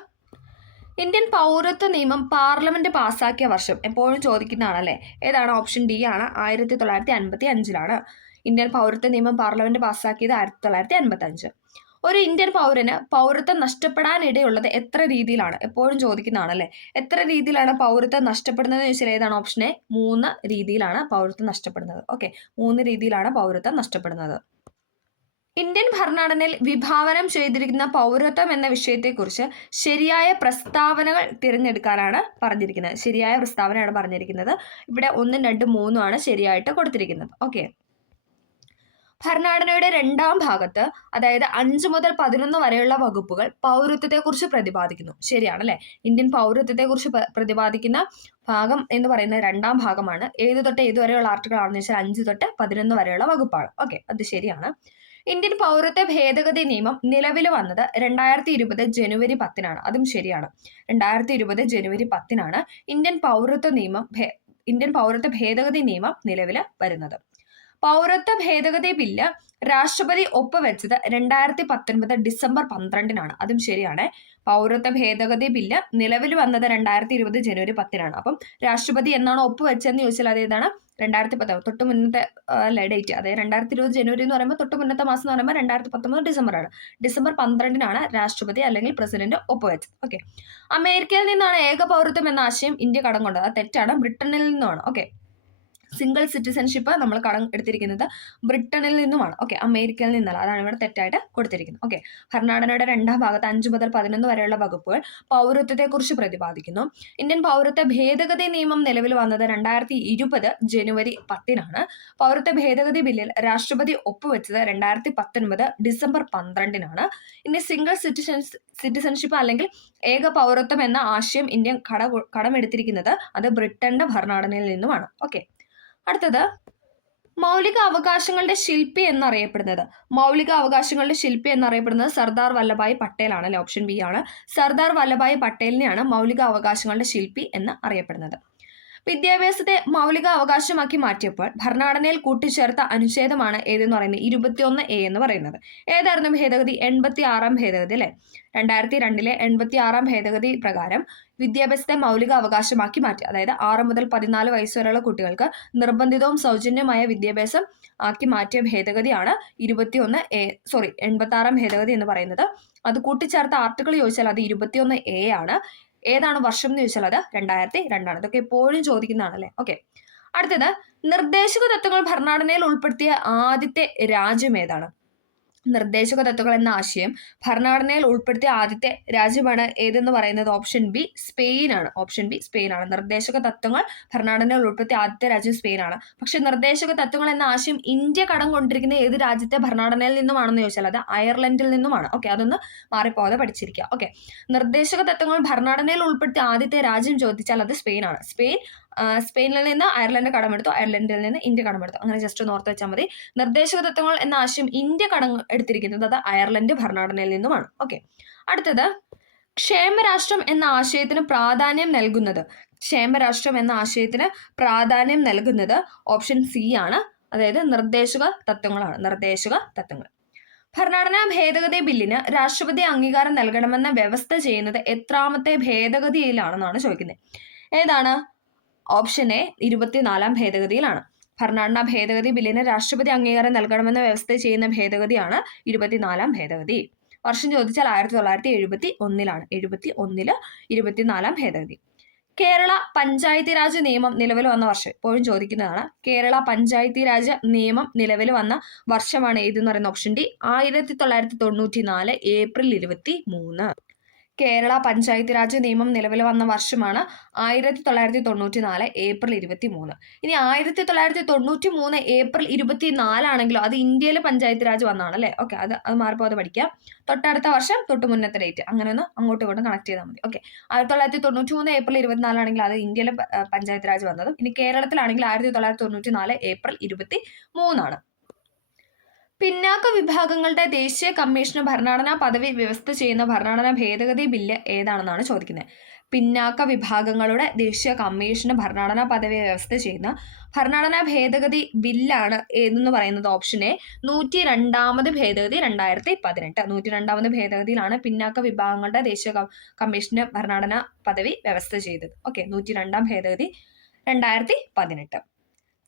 ഇന്ത്യൻ പൗരത്വ നിയമം പാർലമെന്റ് പാസ്സാക്കിയ വർഷം എപ്പോഴും ചോദിക്കുന്നതാണല്ലേ. ഏതാണ്? ഓപ്ഷൻ ഡി ആണ്. 1955 ഇന്ത്യൻ പൗരത്വ നിയമം പാർലമെന്റ് പാസ്സാക്കിയത് 1955. ഒരു ഇന്ത്യൻ പൗരന് പൗരത്വം നഷ്ടപ്പെടാനിടയുള്ളത് എത്ര രീതിയിലാണ്? എപ്പോഴും ചോദിക്കുന്നതാണല്ലേ. എത്ര രീതിയിലാണ് പൗരത്വം നഷ്ടപ്പെടുന്നത് എന്ന് ചോദിച്ചാൽ ഏതാണ്? Option A. 3 രീതിയിലാണ് പൗരത്വം നഷ്ടപ്പെടുന്നത്. ഓക്കെ. 3 രീതിയിലാണ് പൗരത്വം നഷ്ടപ്പെടുന്നത്. ഇന്ത്യൻ ഭരണഘടനയിൽ വിഭാവനം ചെയ്തിരിക്കുന്ന പൗരത്വം എന്ന വിഷയത്തെക്കുറിച്ച് ശരിയായ പ്രസ്താവനകൾ തിരഞ്ഞെടുക്കാനാണ് പറഞ്ഞിരിക്കുന്നത്. ശരിയായ പ്രസ്താവനയാണ് പറഞ്ഞിരിക്കുന്നത്. ഇവിടെ 1, 2, 3 ആണ് ശരിയായിട്ട് കൊടുത്തിരിക്കുന്നത്. ഓക്കെ. ഭരണഘടനയുടെ 2ാം ഭാഗത്ത്, അതായത് 5 മുതൽ 11 വരെയുള്ള വകുപ്പുകൾ പൗരത്വത്തെക്കുറിച്ച് പ്രതിപാദിക്കുന്നു. ശരിയാണല്ലേ. ഇന്ത്യൻ പൗരത്വത്തെക്കുറിച്ച് പ്രതിപാദിക്കുന്ന ഭാഗം എന്ന് പറയുന്നത് 2ാം ഭാഗമാണ്. ഏത് തൊട്ട് ഏത് വരെയുള്ള ആർട്ടിക്കിൾ ആണെന്ന് വെച്ചാൽ 5 തൊട്ട് 11 വരെയുള്ള വകുപ്പാണ്. ഓക്കെ. അത് ശരിയാണ്. ഇന്ത്യൻ പൗരത്വ ഭേദഗതി നിയമം നിലവിൽ വന്നത് 2020 ജനുവരി 10 അതും ശരിയാണ്. 2020 ജനുവരി 10 ഇന്ത്യൻ പൗരത്വ ഭേദഗതി നിയമം നിലവിൽ വരുന്നത്. പൗരത്വ ഭേദഗതി ബില്ല് രാഷ്ട്രപതി ഒപ്പുവെച്ചത് 2019 ഡിസംബർ 12 അതും ശരിയാണ്. പൗരത്വ ഭേദഗതി ബില്ല് നിലവിൽ വന്നത് 2020 ജനുവരി 10 അപ്പം രാഷ്ട്രപതി എന്നാണ് ഒപ്പുവെച്ചതെന്ന് ചോദിച്ചാൽ അതേതാണ്? 2019. തൊട്ട് മുന്നത്തെ ഡേറ്റ്, അതായത് 2020 ജനുവരി എന്ന് പറയുമ്പോൾ തൊട്ട് മുന്നത്തെ മാസം എന്ന് പറയുമ്പോൾ 2019 ഡിസംബറാണ്. ഡിസംബർ 12 രാഷ്ട്രപതി അല്ലെങ്കിൽ പ്രസിഡന്റ് ഒപ്പുവെച്ചത്. ഓക്കെ. അമേരിക്കയിൽ നിന്നാണ് ഏക പൗരത്വം എന്ന ആശയം ഇന്ത്യ കടം കൊണ്ടത്. അത് തെറ്റാണ്. ബ്രിട്ടനിൽ നിന്നുമാണ്. ഓക്കെ. സിംഗിൾ സിറ്റിസൺഷിപ്പ് നമ്മൾ കടം എടുത്തിരിക്കുന്നത് ബ്രിട്ടനിൽ നിന്നുമാണ്. ഓക്കെ. അമേരിക്കയിൽ നിന്നല്ല. അതാണ് ഇവിടെ തെറ്റായിട്ട് കൊടുത്തിരിക്കുന്നത്. ഓക്കെ. ഭരണഘടനയുടെ 2ാം ഭാഗത്ത് 5 മുതൽ 11 വരെയുള്ള വകുപ്പുകൾ പൗരത്വത്തെക്കുറിച്ച് പ്രതിപാദിക്കുന്നു. ഇന്ത്യൻ പൗരത്വ ഭേദഗതി നിയമം നിലവിൽ വന്നത് 2020 ജനുവരി 10 പൗരത്വ ഭേദഗതി ബില്ലിൽ രാഷ്ട്രപതി ഒപ്പുവെച്ചത് 2019 ഡിസംബർ 12 ഇനി സിംഗിൾ സിറ്റിസൺഷിപ്പ് അല്ലെങ്കിൽ ഏക പൗരത്വം എന്ന ആശയം ഇന്ത്യ കടമെടുത്തിരിക്കുന്നത് അത് ബ്രിട്ടന്റെ ഭരണഘടനയിൽ നിന്നുമാണ്. ഓക്കെ. അടുത്തത്, മൗലിക അവകാശങ്ങളുടെ ശില്പി എന്നറിയപ്പെടുന്നത് സർദാർ വല്ലഭായ് പട്ടേൽ ആണ് അല്ലെ. ഓപ്ഷൻ ബി ആണ്. സർദാർ വല്ലഭായ് പട്ടേലിനെയാണ് മൗലിക അവകാശങ്ങളുടെ ശില്പി എന്ന് അറിയപ്പെടുന്നത്. വിദ്യാഭ്യാസത്തെ മൗലിക അവകാശമാക്കി മാറ്റിയപ്പോൾ ഭരണഘടനയിൽ കൂട്ടിച്ചേർത്ത അനുച്ഛേദമാണ് ഏതെന്ന് പറയുന്നത്? 21A എന്ന് പറയുന്നത്. ഏതായിരുന്നു ഭേദഗതി? 86ാം ഭേദഗതി അല്ലെ. 2002 86ാം ഭേദഗതി പ്രകാരം വിദ്യാഭ്യാസത്തെ മൗലിക അവകാശമാക്കി മാറ്റി. അതായത് 6 മുതൽ 14 വയസ്സ് വരെയുള്ള കുട്ടികൾക്ക് നിർബന്ധിതവും സൗജന്യമായ വിദ്യാഭ്യാസം ആക്കി മാറ്റിയ ഭേദഗതിയാണ് 86ാം ഭേദഗതി എന്ന് പറയുന്നത്. അത് കൂട്ടിച്ചേർത്ത ആർട്ടിക്കിൾ ചോദിച്ചാൽ അത് 21A ആണ്. ഏതാണ് വർഷം എന്ന് ചോദിച്ചാൽ അത് 2002. ഇതൊക്കെ എപ്പോഴും ചോദിക്കുന്നതാണ് അല്ലേ. ഓക്കെ, അടുത്തത് നിർദ്ദേശക തത്വങ്ങൾ ഭരണഘടനയിൽ ഉൾപ്പെടുത്തിയ ആദ്യത്തെ രാജ്യം ഏതാണ്? നിർദ്ദേശക തത്വങ്ങൾ എന്ന ആശയം ഭരണഘടനയിൽ ഉൾപ്പെടുത്തിയ ആദ്യത്തെ രാജ്യമാണ് ഏതെന്ന് പറയുന്നത് ഓപ്ഷൻ ബി സ്പെയിൻ ആണ്. ഓപ്ഷൻ ബി സ്പെയിൻ ആണ്. നിർദ്ദേശക തത്വങ്ങൾ ഭരണഘടനയിൽ ഉൾപ്പെടുത്തിയ ആദ്യത്തെ രാജ്യം സ്പെയിൻ ആണ്. പക്ഷെ നിർദ്ദേശക തത്വങ്ങൾ എന്ന ആശയം ഇന്ത്യ കടം കൊണ്ടിരിക്കുന്ന ഏത് രാജ്യത്തെ ഭരണഘടനയിൽ നിന്നുമാണെന്ന് ചോദിച്ചാൽ അത് അയർലൻഡിൽ നിന്നുമാണ്. ഓക്കെ, അതൊന്ന് മാറിപ്പോകാതെ പഠിച്ചിരിക്കുക. ഓക്കെ, നിർദ്ദേശക തത്വങ്ങൾ ഭരണഘടനയിൽ ഉൾപ്പെടുത്തിയ ആദ്യത്തെ രാജ്യം ചോദിച്ചാൽ അത് സ്പെയിൻ ആണ്. സ്പെയിനിൽ നിന്ന് അയർലൻഡ് കടമെടുത്തു, അയർലൻഡിൽ നിന്ന് ഇന്ത്യ കടമെടുത്തു. അങ്ങനെ ജസ്റ്റ് ഒന്ന് ഓർത്ത് വെച്ചാൽ മതി. നിർദ്ദേശക തത്വങ്ങൾ എന്ന ആശയം ഇന്ത്യ കടം എടുത്തിരിക്കുന്നത് അത് അയർലൻഡ് ഭരണഘടനയിൽ നിന്നുമാണ്. ഓക്കെ, അടുത്തത് ക്ഷേമരാഷ്ട്രം എന്ന ആശയത്തിന് പ്രാധാന്യം നൽകുന്നത്. ക്ഷേമരാഷ്ട്രം എന്ന ആശയത്തിന് പ്രാധാന്യം നൽകുന്നത് ഓപ്ഷൻ സി ആണ്. അതായത് നിർദ്ദേശക തത്വങ്ങളാണ്. നിർദ്ദേശക തത്വങ്ങൾ. ഭരണഘടനാ ഭേദഗതി ബില്ലിന് രാഷ്ട്രപതി അംഗീകാരം നൽകണമെന്ന വ്യവസ്ഥ ചെയ്യുന്നത് എത്രാമത്തെ ഭേദഗതിയിലാണെന്നാണ് ചോദിക്കുന്നത്. ഏതാണ്? Option A 24-ാം ഭേദഗതിയിലാണ്. ഭരണഘടനാ ഭേദഗതി ബില്ലിന് രാഷ്ട്രപതി അംഗീകാരം നൽകണമെന്ന വ്യവസ്ഥ ചെയ്യുന്ന ഭേദഗതിയാണ് 24-ാം ഭേദഗതി. വർഷം ചോദിച്ചാൽ 1971-ലാണ്. 71-ൽ 24-ാം ഭേദഗതി. കേരള പഞ്ചായത്തി രാജ് നിയമം നിലവിൽ വന്ന വർഷം എപ്പോഴും ചോദിക്കുന്നതാണ്. കേരള പഞ്ചായത്തി രാജ് നിയമം നിലവിൽ വന്ന വർഷമാണ് ഏതെന്ന് പറയുന്ന option D 1994 April 23. Kerala panchayat Raj നിയമം നിലവിൽ വന്ന വർഷമാണ് 1994 ഏപ്രിൽ 23. ഇനി 1993 ഏപ്രിൽ 24 ആണെങ്കിലോ അത് ഇന്ത്യയിൽ പഞ്ചായത്ത് രാജ് വന്നാണ് അല്ലേ. ഓക്കെ, അത് മാറിപ്പോതെ പഠിക്കാം. തൊട്ടടുത്ത വർഷം തൊട്ട് മുന്നത്തെ ഡേറ്റ് അങ്ങനെ ഒന്ന് അങ്ങോട്ടും ഇങ്ങോട്ടും കണക്ട് ചെയ്താൽ മതി. ഓക്കെ, 1993 ഏപ്രിൽ 24 ആണെങ്കിൽ അത് ഇന്ത്യയിലെ പഞ്ചായത്ത് രാജ് വന്നതും ഇനി കേരളത്തിലാണെങ്കിൽ 1994 ഏപ്രിൽ 23 ആണ്. പിന്നാക്ക വിഭാഗങ്ങളുടെ ദേശീയ കമ്മീഷന് ഭരണഘടനാ പദവി വ്യവസ്ഥ ചെയ്യുന്ന ഭരണഘടനാ ഭേദഗതി ബില്ല് ഏതാണെന്നാണ് ചോദിക്കുന്നത്. പിന്നാക്ക വിഭാഗങ്ങളുടെ ദേശീയ കമ്മീഷന് ഭരണഘടനാ പദവി വ്യവസ്ഥ ചെയ്യുന്ന ഭരണഘടനാ ഭേദഗതി ബില്ലാണ് ഏതെന്ന് പറയുന്നത് ഓപ്ഷൻ എ 102-ാമത് ഭേദഗതി 2018. 102-ാമത് ഭേദഗതിയിലാണ് പിന്നാക്ക വിഭാഗങ്ങളുടെ ദേശീയ കമ്മീഷന് ഭരണഘടനാ പദവി വ്യവസ്ഥ ചെയ്തത്. ഓക്കെ, 102-ാം ഭേദഗതി 2018.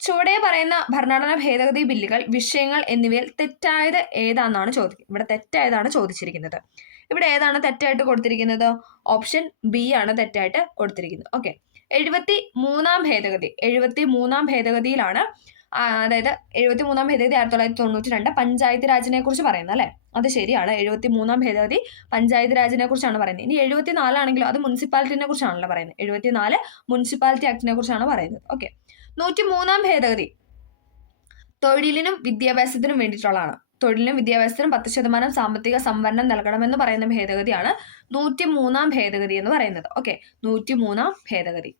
ചുവടെ പറയുന്ന ഭരണഘടനാ ഭേദഗതി ബില്ലുകൾ, വിഷയങ്ങൾ എന്നിവയിൽ തെറ്റായത് ഏതാണെന്നാണ് ചോദിക്കുന്നത്. ഇവിടെ തെറ്റായതാണ് ചോദിച്ചിരിക്കുന്നത്. ഇവിടെ ഏതാണ് തെറ്റായിട്ട് കൊടുത്തിരിക്കുന്നത്? ഓപ്ഷൻ ബി ആണ് തെറ്റായിട്ട് കൊടുത്തിരിക്കുന്നത്. ഓക്കെ, 73-ാം ഭേദഗതി. 73-ാം ഭേദഗതിയിലാണ് അതായത് 73-ാം ഭേദഗതി 1992 പഞ്ചായത്ത് രാജിനെ കുറിച്ച് പറയുന്നത് അല്ലെ. അത് ശരിയാണ്. 73-ാം ഭേദഗതി പഞ്ചായത്ത് രാജിനെ കുറിച്ചാണ് പറയുന്നത്. ഇനി 74 ആണെങ്കിലും അത് മുനിസിപ്പാലിറ്റിനെ കുറിച്ചാണല്ലോ പറയുന്നത്. 74 മുനിസിപ്പാലിറ്റി ആക്ടിനെ കുറിച്ചാണ് പറയുന്നത്. ഓക്കെ, 103-ാം ഭേദഗതി തൊഴിലിനും വിദ്യാഭ്യാസത്തിനും വേണ്ടിയിട്ടുള്ളതാണ്. തൊഴിലിനും വിദ്യാഭ്യാസത്തിനും 10% സാമ്പത്തിക സംവരണം നൽകണമെന്ന് പറയുന്ന ഭേദഗതിയാണ് 103-ാം ഭേദഗതി എന്ന് പറയുന്നത്. ഓക്കെ, 103-ാം ഭേദഗതി.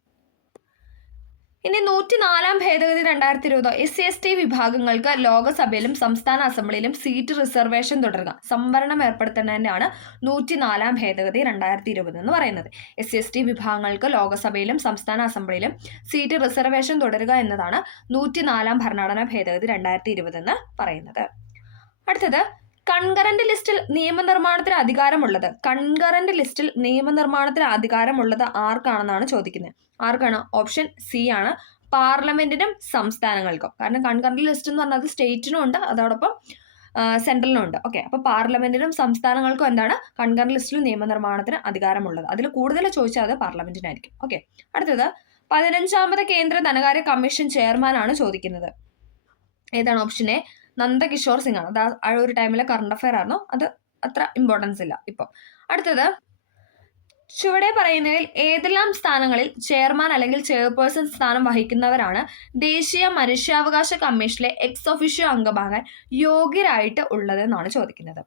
ഇനി 104-ാം ഭേദഗതി 2020 SC/ST വിഭാഗങ്ങൾക്ക് ലോകസഭയിലും സംസ്ഥാന അസംബ്ലിയിലും സീറ്റ് റിസർവേഷൻ തുടരുക, സംവരണം ഏർപ്പെടുത്തുന്നതിനാണ് 104-ാം ഭേദഗതി 2020 എന്ന് പറയുന്നത്. SC/ST വിഭാഗങ്ങൾക്ക് ലോകസഭയിലും സംസ്ഥാന അസംബ്ലിയിലും സീറ്റ് റിസർവേഷൻ തുടരുക എന്നതാണ് 104-ാം ഭരണഘടനാ ഭേദഗതി 2020 എന്ന് പറയുന്നത്. അടുത്തത് കൺകറന്റ് ലിസ്റ്റിൽ നിയമനിർമ്മാണത്തിന് അധികാരമുള്ളത്. കൺകറന്റ് ലിസ്റ്റിൽ നിയമനിർമ്മാണത്തിന് അധികാരമുള്ളത് ആർക്കാണെന്നാണ് ചോദിക്കുന്നത്. ആർക്കാണ്? ഓപ്ഷൻ സി ആണ്. പാർലമെന്റിനും സംസ്ഥാനങ്ങൾക്കും. കാരണം കൺകറന്റ് ലിസ്റ്റ് എന്ന് പറഞ്ഞാൽ സ്റ്റേറ്റിനും ഉണ്ട്, അതോടൊപ്പം സെൻട്രലിനും ഉണ്ട്. ഓക്കെ, അപ്പൊ പാർലമെന്റിനും സംസ്ഥാനങ്ങൾക്കും എന്താണ് കൺകറന്റ് ലിസ്റ്റിൽ നിയമനിർമ്മാണത്തിന് അധികാരമുള്ളത്. അതിൽ കൂടുതൽ ചോദിച്ചാൽ അത് പാർലമെന്റിനായിരിക്കും. ഓക്കെ, അടുത്തത് 15-ാമത് കേന്ദ്ര ധനകാര്യ കമ്മീഷൻ ചെയർമാനാണ് ചോദിക്കുന്നത്. ഏതാണ്? ഓപ്ഷൻ എ നന്ദകിഷോർ സിംഗ് ആണ്. അത് ആ ഒരു ടൈമിലെ കറണ്ട് അഫയർ ആയിരുന്നു. അത് അത്ര ഇമ്പോർട്ടൻസ് ഇല്ല ഇപ്പം. അടുത്തത് ചുവടെ പറയുന്നതിൽ ഏതെല്ലാം സ്ഥാനങ്ങളിൽ ചെയർമാൻ അല്ലെങ്കിൽ ചെയർപേഴ്സൺ സ്ഥാനം വഹിക്കുന്നവരാണ് ദേശീയ മനുഷ്യാവകാശ കമ്മീഷനിലെ എക്സ് ഒഫീഷ്യോ അംഗമാകാൻ യോഗ്യരായിട്ട് ഉള്ളതെന്നാണ് ചോദിക്കുന്നത്.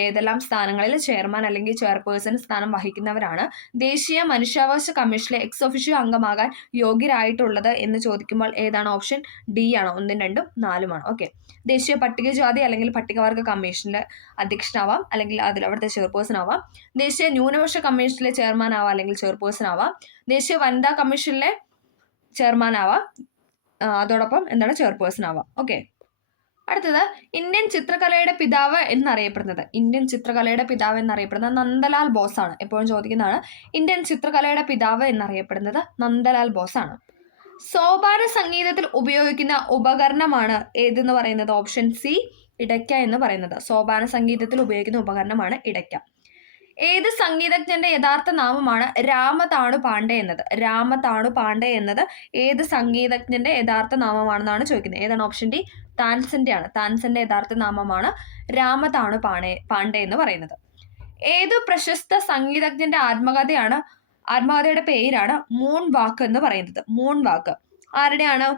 ഏതെല്ലാം സ്ഥാനങ്ങളിൽ ചെയർമാൻ അല്ലെങ്കിൽ ചെയർപേഴ്സൺ സ്ഥാനം വഹിക്കുന്നവരാണ് ദേശീയ മനുഷ്യാവകാശ കമ്മീഷനിലെ എക്സ് ഒഫീഷ്യോ അംഗമാകാൻ യോഗ്യരായിട്ടുള്ളത് എന്ന് ചോദിക്കുമ്പോൾ ഏതാണ്? ഓപ്ഷൻ ഡി ആണ്. 1, 2, 4 ഓക്കെ, ദേശീയ പട്ടികജാതി അല്ലെങ്കിൽ പട്ടികവർഗ കമ്മീഷനിലെ അധ്യക്ഷനാവാം അല്ലെങ്കിൽ അവിടുത്തെ ചെയർപേഴ്സൺ ആവാം. ദേശീയ ന്യൂനപക്ഷ കമ്മീഷനിലെ ചെയർമാൻ ആവാം അല്ലെങ്കിൽ ചെയർപേഴ്സൺ ആവാം. ദേശീയ വനിതാ കമ്മീഷനിലെ ചെയർമാൻ ആവാം, അതോടൊപ്പം എന്താണ് ചെയർപേഴ്സൺ ആവാം. ഓക്കെ, അടുത്തത് ഇന്ത്യൻ ചിത്രകലയുടെ പിതാവ് എന്നറിയപ്പെടുന്നത്. ഇന്ത്യൻ ചിത്രകലയുടെ പിതാവ് എന്നറിയപ്പെടുന്നത് നന്ദലാൽ ബോസ് ആണ്. എപ്പോഴും ചോദിക്കുന്നതാണ്. ഇന്ത്യൻ ചിത്രകലയുടെ പിതാവ് എന്നറിയപ്പെടുന്നത് നന്ദലാൽ ബോസ് ആണ്. സോപാന സംഗീതത്തിൽ ഉപയോഗിക്കുന്ന ഉപകരണമാണ് ഏതെന്ന് പറയുന്നത്? ഓപ്ഷൻ സി ഇടയ്ക്ക എന്ന് പറയുന്നത്. സോപാന സംഗീതത്തിൽ ഉപയോഗിക്കുന്ന ഉപകരണമാണ് ഇടയ്ക്ക. ഏത് സംഗീതജ്ഞന്റെ യഥാർത്ഥ നാമമാണ് രാമതാണു പാണ്ഡെ എന്നത്? രാമതാണു പാണ്ഡെ എന്നത് ഏത് സംഗീതജ്ഞന്റെ യഥാർത്ഥ നാമമാണെന്നാണ് ചോദിക്കുന്നത്. ഏതാണ്? ഓപ്ഷൻ ഡി താൻസന്റെ ആണ്. താൻസന്റെ യഥാർത്ഥ നാമമാണ് രാമതാണു പാണ്ഡെ എന്ന് പറയുന്നത്. ഏതു പ്രശസ്ത സംഗീതജ്ഞന്റെ ആത്മകഥയുടെ പേരാണ് മൂൺ വാക്ക് എന്ന് പറയുന്നത്? മൂൺ വാക്ക് ആരുടെയാണ്?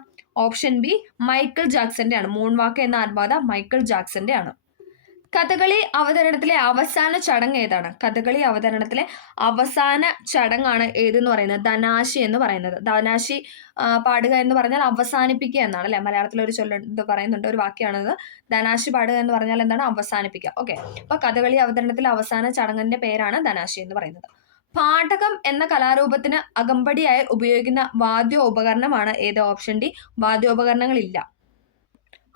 ഓപ്ഷൻ ബി മൈക്കിൾ ജാക്സന്റെ ആണ്. മൂൺ വാക്ക് എന്ന ആത്മകഥ മൈക്കിൾ ജാക്സന്റെ ആണ്. കഥകളി അവതരണത്തിലെ അവസാന ചടങ്ങ് ഏതാണ്? കഥകളി അവതരണത്തിലെ അവസാന ചടങ്ങാണ് ഏതെന്ന് പറയുന്നത്? ധനാശി എന്ന് പറയുന്നത്. ധനാശി പാടുക എന്ന് പറഞ്ഞാൽ അവസാനിപ്പിക്കുക എന്നാണ് അല്ലെ? മലയാളത്തിൽ ഒരു പറയുന്നുണ്ട്, ഒരു വാക്യാണത്. ധനാശി പാടുക എന്ന് പറഞ്ഞാൽ എന്താണ്? അവസാനിപ്പിക്കുക. ഓക്കെ, അപ്പൊ കഥകളി അവതരണത്തിലെ അവസാന ചടങ്ങിന്റെ പേരാണ് ധനാശി എന്ന് പറയുന്നത്. പാഠകം എന്ന കലാരൂപത്തിന് അകമ്പടിയായി ഉപയോഗിക്കുന്ന വാദ്യോപകരണമാണ് ഏത്? Option D വാദ്യോപകരണങ്ങളില്ല.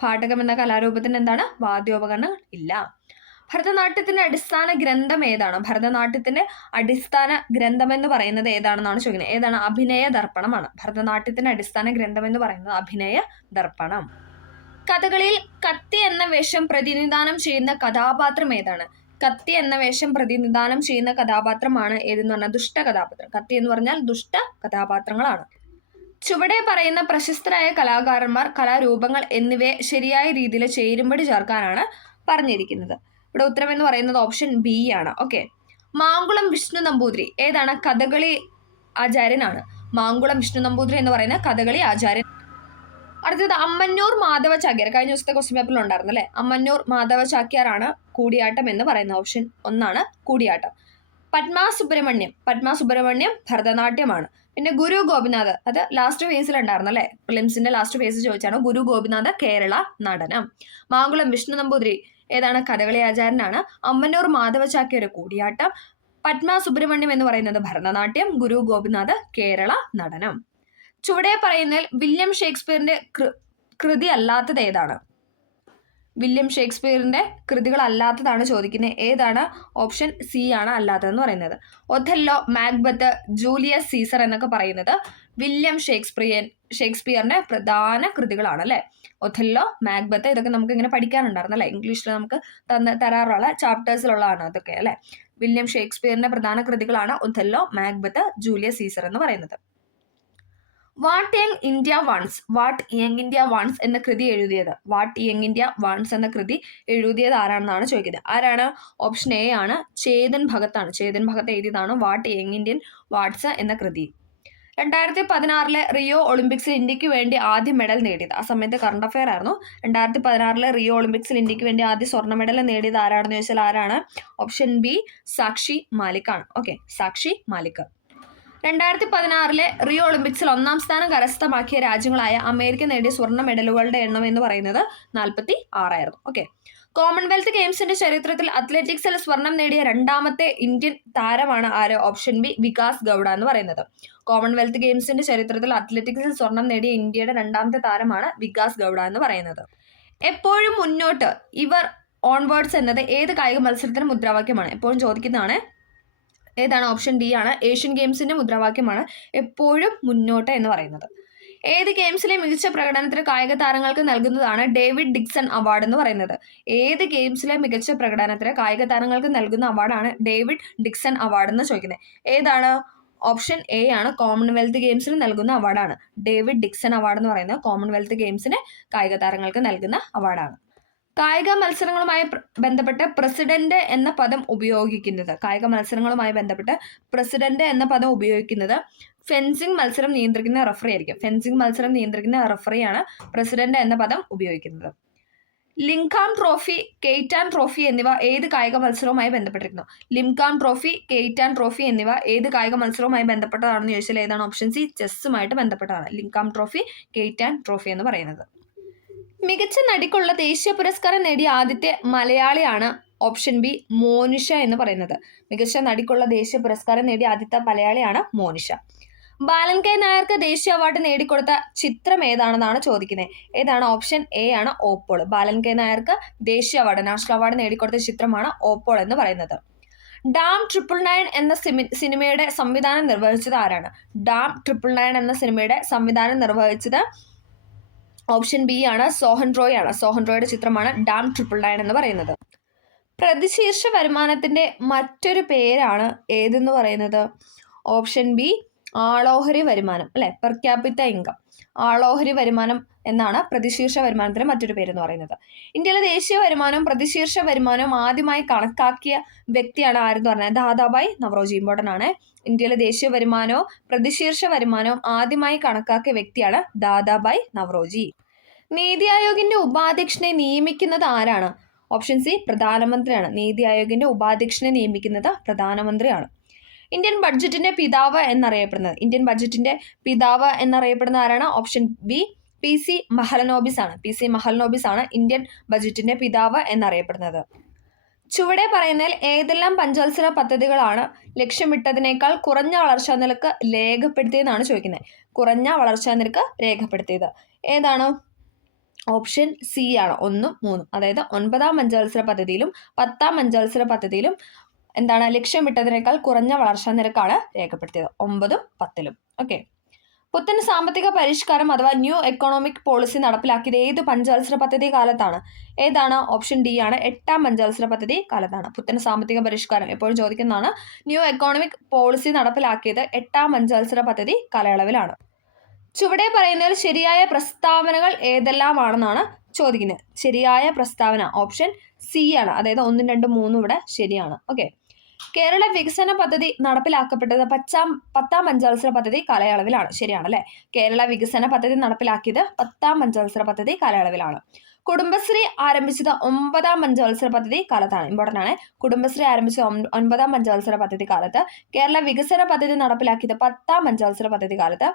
പാഠകം എന്ന കലാരൂപത്തിന് എന്താണ്? വാദ്യോപകരണങ്ങൾ ഇല്ല. ഭരതനാട്യത്തിന്റെ അടിസ്ഥാന ഗ്രന്ഥം ഏതാണ്? ഭരതനാട്യത്തിന്റെ അടിസ്ഥാന ഗ്രന്ഥം എന്ന് പറയുന്നത് ഏതാണെന്നാണ് ചോദിക്കുന്നത്. ഏതാണ്? അഭിനയ ദർപ്പണമാണ്. ഭരതനാട്യത്തിന്റെ അടിസ്ഥാന ഗ്രന്ഥം എന്ന് പറയുന്നത് അഭിനയ ദർപ്പണം. കഥകളിയിൽ കത്തി എന്ന വേഷം പ്രതിനിധാനം ചെയ്യുന്ന കഥാപാത്രം ഏതാണ്? കത്തി എന്ന വേഷം പ്രതിനിധാനം ചെയ്യുന്ന കഥാപാത്രമാണ് ഏതെന്ന് പറഞ്ഞാൽ ദുഷ്ട കഥാപാത്രം. കത്തി എന്ന് പറഞ്ഞാൽ ദുഷ്ട കഥാപാത്രങ്ങളാണ്. ചുവടെ പറയുന്ന പ്രശസ്തരായ കലാകാരന്മാർ, കലാരൂപങ്ങൾ എന്നിവയെ ശരിയായ രീതിയിൽ ചേരുംപടി ചേർക്കാനാണ് പറഞ്ഞിരിക്കുന്നത്. ഇവിടെ ഉത്തരം എന്ന് പറയുന്നത് ഓപ്ഷൻ ബി ആണ്. ഓക്കെ, മാങ്കുളം വിഷ്ണു നമ്പൂതിരി ഏതാണ്? കഥകളി ആചാര്യനാണ്. മാങ്കുളം വിഷ്ണു നമ്പൂതിരി എന്ന് പറയുന്ന കഥകളി ആചാര്യൻ. അടുത്തത് അമ്മന്നൂർ മാധവ ചാക്യാർ. കഴിഞ്ഞ ദിവസത്തെ ക്വസ്റ്റ്യൻ പേപ്പറിൽ ഉണ്ടായിരുന്നു അല്ലെ? അമ്മന്നൂർ മാധവ ചാക്യാറാണ് കൂടിയാട്ടം എന്ന് പറയുന്ന. ഓപ്ഷൻ ഒന്നാണ് കൂടിയാട്ടം. പത്മ സുബ്രഹ്മണ്യം ഭരതനാട്യമാണ്. പിന്നെ ഗുരു ഗോപിനാഥ്, അത് ലാസ്റ്റ് ഫേസിൽ ഉണ്ടായിരുന്നു അല്ലെ? പ്രിലിംസിന്റെ ലാസ്റ്റ് ഫേസ് ചോദിച്ചാണ്. ഗുരു ഗോപിനാഥ് കേരള നടനം. മാങ്കുളം വിഷ്ണു നമ്പൂതിരി ഏതാണ്? കഥകളി ആചാര്യനാണ്. അമ്മന്നൂർ മാധവ ചാക്യാർ കൂടിയാട്ടം. പത്മ സുബ്രഹ്മണ്യം എന്ന് പറയുന്നത് ഭരതനാട്യം. ഗുരു ഗോപിനാഥ് കേരള നടനം. ചുവടെ പറയുന്നതിൽ വില്യം ഷേക്സ്പിയറിന്റെ കൃതി അല്ലാത്തത് ഏതാണ്? വില്യം ഷേക്സ്പിയറിന്റെ കൃതികൾ അല്ലാത്തതാണ് ചോദിക്കുന്നത്. ഏതാണ്? ഓപ്ഷൻ സി ആണ് അല്ലാത്തതെന്ന് പറയുന്നത്. ഒഥല്ലോ, മാക്ബത്ത്, ജൂലിയസ് സീസർ എന്നൊക്കെ പറയുന്നത് വില്യം ഷേക്സ്പിയറിന്റെ പ്രധാന കൃതികളാണ് അല്ലെ? ഒഥല്ലോ, മാക്ബത്ത് ഇതൊക്കെ നമുക്ക് ഇങ്ങനെ പഠിക്കാനുണ്ടായിരുന്നു അല്ലെ? ഇംഗ്ലീഷിൽ നമുക്ക് തരാറുള്ള ചാപ്റ്റേഴ്സിലുള്ളതാണ് അതൊക്കെ അല്ലെ? വില്യം ഷേക്സ്പിയറിന്റെ പ്രധാന കൃതികളാണ് ഒഥല്ലോ, മാക്ബത്ത്, ജൂലിയസ് സീസർ എന്ന് പറയുന്നത്. വാട്ട് യങ് ഇന്ത്യ വാൺസ് എന്ന കൃതി എഴുതിയത്? വാട്ട് യങ് ഇന്ത്യ വാൺസ് എന്ന കൃതി എഴുതിയത് ആരാണെന്നാണ് ചോദിക്കുന്നത്. ആരാണ്? ഓപ്ഷൻ എ ആണ് ചേതൻ ഭഗത്താണ്. ചേതൻ ഭഗത്ത് എഴുതിയതാണ് വാട്ട് യങ് ഇന്ത്യൻ വാട്സ് എന്ന കൃതി. 2016 റിയോ ഒളിമ്പിക്സിൽ ഇന്ത്യക്ക് വേണ്ടി ആദ്യ മെഡൽ നേടിയത്, ആ സമയത്ത് കറണ്ട് അഫെയർ ആയിരുന്നു. 2016 റിയോ ഒളിമ്പിക്സിൽ ഇന്ത്യക്ക് വേണ്ടി ആദ്യ സ്വർണ്ണ മെഡൽ നേടിയത് ആരാണെന്ന് ചോദിച്ചാൽ ആരാണ്? ഓപ്ഷൻ ബി സാക്ഷി മാലിക് ആണ്. ഓക്കെ, സാക്ഷി മാലിക്. 2016 റിയോ ഒളിമ്പിക്സിൽ 1ാം സ്ഥാനം കരസ്ഥമാക്കിയ രാജ്യങ്ങളായ അമേരിക്ക നേടിയ സ്വർണ്ണ മെഡലുകളുടെ എണ്ണം എന്ന് പറയുന്നത് 46 ഓക്കെ. കോമൺവെൽത്ത് ഗെയിംസിന്റെ ചരിത്രത്തിൽ അത്ലറ്റിക്സിൽ സ്വർണം നേടിയ രണ്ടാമത്തെ ഇന്ത്യൻ താരമാണ് ആര്? ഓപ്ഷൻ ബി വികാസ് ഗൗഡ എന്ന് പറയുന്നത്. കോമൺവെൽത്ത് ഗെയിംസിന്റെ ചരിത്രത്തിൽ അത്ലറ്റിക്സിൽ സ്വർണം നേടിയ ഇന്ത്യയുടെ രണ്ടാമത്തെ താരമാണ് വികാസ് ഗൗഡ എന്ന് പറയുന്നത്. എപ്പോഴും മുന്നോട്ട്, ഇവർ ഓൺവേർഡ്സ് എന്നത് ഏത് കായിക മത്സരത്തിന് മുദ്രാവാക്യമാണ്? എപ്പോഴും ചോദിക്കുന്നതാണ്. ഏതാണ്? ഓപ്ഷൻ ഡി ആണ്. ഏഷ്യൻ ഗെയിംസിന്റെ മുദ്രാവാക്യമാണ് എപ്പോഴും മുന്നോട്ട് എന്ന് പറയുന്നത്. ഏത് ഗെയിംസിലെ മികച്ച പ്രകടനത്തിന് കായിക താരങ്ങൾക്ക് നൽകുന്നതാണ് ഡേവിഡ് ഡിക്സൺ അവാർഡ് എന്ന് പറയുന്നത്? ഏത് ഗെയിംസിലെ മികച്ച പ്രകടനത്തിന് കായിക താരങ്ങൾക്ക് നൽകുന്ന അവാർഡാണ് ഡേവിഡ് ഡിക്സൺ അവാർഡ് എന്ന് ചോദിക്കുന്നത്. ഏതാണ്? ഓപ്ഷൻ എ ആണ്. കോമൺവെൽത്ത് ഗെയിംസിന് നൽകുന്ന അവാർഡാണ് ഡേവിഡ് ഡിക്സൺ അവാർഡ് എന്ന് പറയുന്നത്. കോമൺവെൽത്ത് ഗെയിംസിന് കായിക താരങ്ങൾക്ക് നൽകുന്ന അവാർഡാണ്. കായിക മത്സരങ്ങളുമായി ബന്ധപ്പെട്ട് പ്രസിഡന്റ് എന്ന പദം ഉപയോഗിക്കുന്നത്? കായിക മത്സരങ്ങളുമായി ബന്ധപ്പെട്ട് പ്രസിഡന്റ് എന്ന പദം ഉപയോഗിക്കുന്നത് ഫെൻസിംഗ് മത്സരം നിയന്ത്രിക്കുന്ന റഫറി ആയിരിക്കും. ഫെൻസിംഗ് മത്സരം നിയന്ത്രിക്കുന്ന റഫറിയാണ് പ്രസിഡന്റ് എന്ന പദം ഉപയോഗിക്കുന്നത്. ലിംകാം ട്രോഫി, കെയ്റ്റാൻ ട്രോഫി എന്നിവ ഏത് കായിക മത്സരവുമായി ബന്ധപ്പെട്ടിരിക്കുന്നു? ലിംകാം ട്രോഫി, കെയ്റ്റാൻ ട്രോഫി എന്നിവ ഏത് കായിക മത്സരവുമായി ബന്ധപ്പെട്ടതാണെന്ന് ചോദിച്ചാൽ ഏതാണ്? ഓപ്ഷൻ സി ചെസ്സുമായിട്ട് ബന്ധപ്പെട്ടതാണ് ലിംകാം ട്രോഫി, കെയ്റ്റാൻ ട്രോഫി എന്ന് പറയുന്നത്. മികച്ച നടിക്കുള്ള ദേശീയ പുരസ്കാരം നേടിയ ആദ്യത്തെ മലയാളിയാണ് ഓപ്ഷൻ ബി മോനിഷ എന്ന് പറയുന്നത്. മികച്ച നടിക്കുള്ള ദേശീയ പുരസ്കാരം നേടിയ ആദ്യത്തെ മലയാളിയാണ് മോനിഷ. ബാലൻ കെ നായർക്ക് ദേശീയ അവാർഡ് നേടിക്കൊടുത്ത ചിത്രം ഏതാണെന്നാണ് ചോദിക്കുന്നത്. ഏതാണ്? ഓപ്ഷൻ എ ആണ് ഓപ്പോൾ. ബാലൻ കെ നായർക്ക് ദേശീയ അവാർഡ്, നാഷണൽ അവാർഡ് നേടിക്കൊടുത്ത ചിത്രമാണ് ഓപ്പോൾ എന്ന് പറയുന്നത്. ഡാം 999 എന്ന സിനിമയുടെ സംവിധാനം നിർവഹിച്ചത് ആരാണ്? ഡാം 999 എന്ന സിനിമയുടെ സംവിധാനം നിർവഹിച്ചത് ഓപ്ഷൻ ബി ആണ് സോഹൻ റോയ് ആണ്. സോഹൻ റോയുടെ ചിത്രമാണ് ഡാം 999 എന്ന് പറയുന്നത്. പ്രതിശീർഷ വരുമാനത്തിന്റെ മറ്റൊരു പേരാണ് ഏതെന്ന് പറയുന്നത്? ഓപ്ഷൻ ബി ആളോഹരി വരുമാനം, അല്ലെ, പെർ ക്യാപിറ്റ ഇൻകം. ആളോഹരി വരുമാനം എന്നാണ് പ്രതിശീർഷ വരുമാനത്തിന്റെ മറ്റൊരു പേരെന്ന് പറയുന്നത്. ഇന്ത്യയിലെ ദേശീയ വരുമാനവും പ്രതിശീർഷ വരുമാനവും ആദ്യമായി കണക്കാക്കിയ വ്യക്തിയാണ് ആരെന്ന് പറഞ്ഞത്? ദാദാഭായ് നവറോജി. ഇമ്പോർട്ടൻ്റ് ആണ്. ഇന്ത്യയിലെ ദേശീയ വരുമാനവും പ്രതിശീർഷ വരുമാനവും ആദ്യമായി കണക്കാക്കിയ വ്യക്തിയാണ് ദാദാഭായ് നവറോജി. നീതി ആയോഗിന്റെ ഉപാധ്യക്ഷനെ നിയമിക്കുന്നത് ആരാണ്? ഓപ്ഷൻ സി പ്രധാനമന്ത്രിയാണ്. നീതി ആയോഗിന്റെ ഉപാധ്യക്ഷനെ നിയമിക്കുന്നത് പ്രധാനമന്ത്രിയാണ്. ഇന്ത്യൻ ബഡ്ജറ്റിന്റെ പിതാവ് എന്നറിയപ്പെടുന്ന ആരാണ്? Option B P C Mahalanobis ആണ്. പി സി മഹലനോബിസ് ആണ് ഇന്ത്യൻ ബഡ്ജറ്റിന്റെ പിതാവ് എന്നറിയപ്പെടുന്നത്. ചുവടെ പറയുന്നതിൽ ഏതെല്ലാം പഞ്ചവത്സര പദ്ധതികളാണ് ലക്ഷ്യമിട്ടതിനേക്കാൾ കുറഞ്ഞ വളർച്ചാ നിരക്ക് രേഖപ്പെടുത്തിയെന്നാണ് ചോദിക്കുന്നത്. കുറഞ്ഞ വളർച്ചാ നിരക്ക് രേഖപ്പെടുത്തിയത് ഏതാണ്? ഓപ്ഷൻ സി ആണ് 1, 3. അതായത് 9ാം പഞ്ചവത്സര പദ്ധതിയിലും 10ാം പഞ്ചവത്സര പദ്ധതിയിലും എന്താണ് ലക്ഷ്യമിട്ടതിനേക്കാൾ കുറഞ്ഞ വളർച്ചാ നിരക്കാണ് രേഖപ്പെടുത്തിയത് 9ഉം 10ലും. ഓക്കെ. പുത്തൻ സാമ്പത്തിക പരിഷ്കാരം അഥവാ ന്യൂ എക്കണോമിക് പോളിസി നടപ്പിലാക്കിയത് ഏത് പഞ്ചവത്സര പദ്ധതി കാലത്താണ്? ഏതാണ്? ഓപ്ഷൻ ഡി ആണ് 8ാം പഞ്ചവത്സര പദ്ധതി കാലത്താണ്. പുത്തൻ സാമ്പത്തിക പരിഷ്കാരം എപ്പോഴും ചോദിക്കുന്നതാണ്. ന്യൂ എക്കണോമിക് പോളിസി നടപ്പിലാക്കിയത് 8ാം പഞ്ചവത്സര പദ്ധതി കാലയളവിലാണ്. ചുവടെ പറയുന്നതിൽ ശരിയായ പ്രസ്താവനകൾ ഏതെല്ലാമാണെന്നാണ് ചോദിക്കുന്നത്. ശരിയായ പ്രസ്താവന ഓപ്ഷൻ സി ആണ്. അതായത് 1, 2, 3 ഇവിടെ ശരിയാണ്. ഓക്കെ. കേരള വികസന പദ്ധതി നടപ്പിലാക്കപ്പെട്ടത് 10ാം പഞ്ചവത്സര പദ്ധതി കാലയളവിലാണ്. ശരിയാണ് അല്ലെ. കേരള വികസന പദ്ധതി നടപ്പിലാക്കിയത് 10ാം പഞ്ചവത്സര പദ്ധതി കാലയളവിലാണ്. കുടുംബശ്രീ ആരംഭിച്ചത് 9ാം പഞ്ചവത്സര പദ്ധതി കാലത്താണ്. ഇമ്പോർട്ടൻ്റ് ആണ്. കുടുംബശ്രീ ആരംഭിച്ചത് 9ാം പഞ്ചവത്സര പദ്ധതി കാലത്ത്. കേരള വികസന പദ്ധതി നടപ്പിലാക്കിയത് 10ാം പഞ്ചവത്സര പദ്ധതി കാലത്ത്.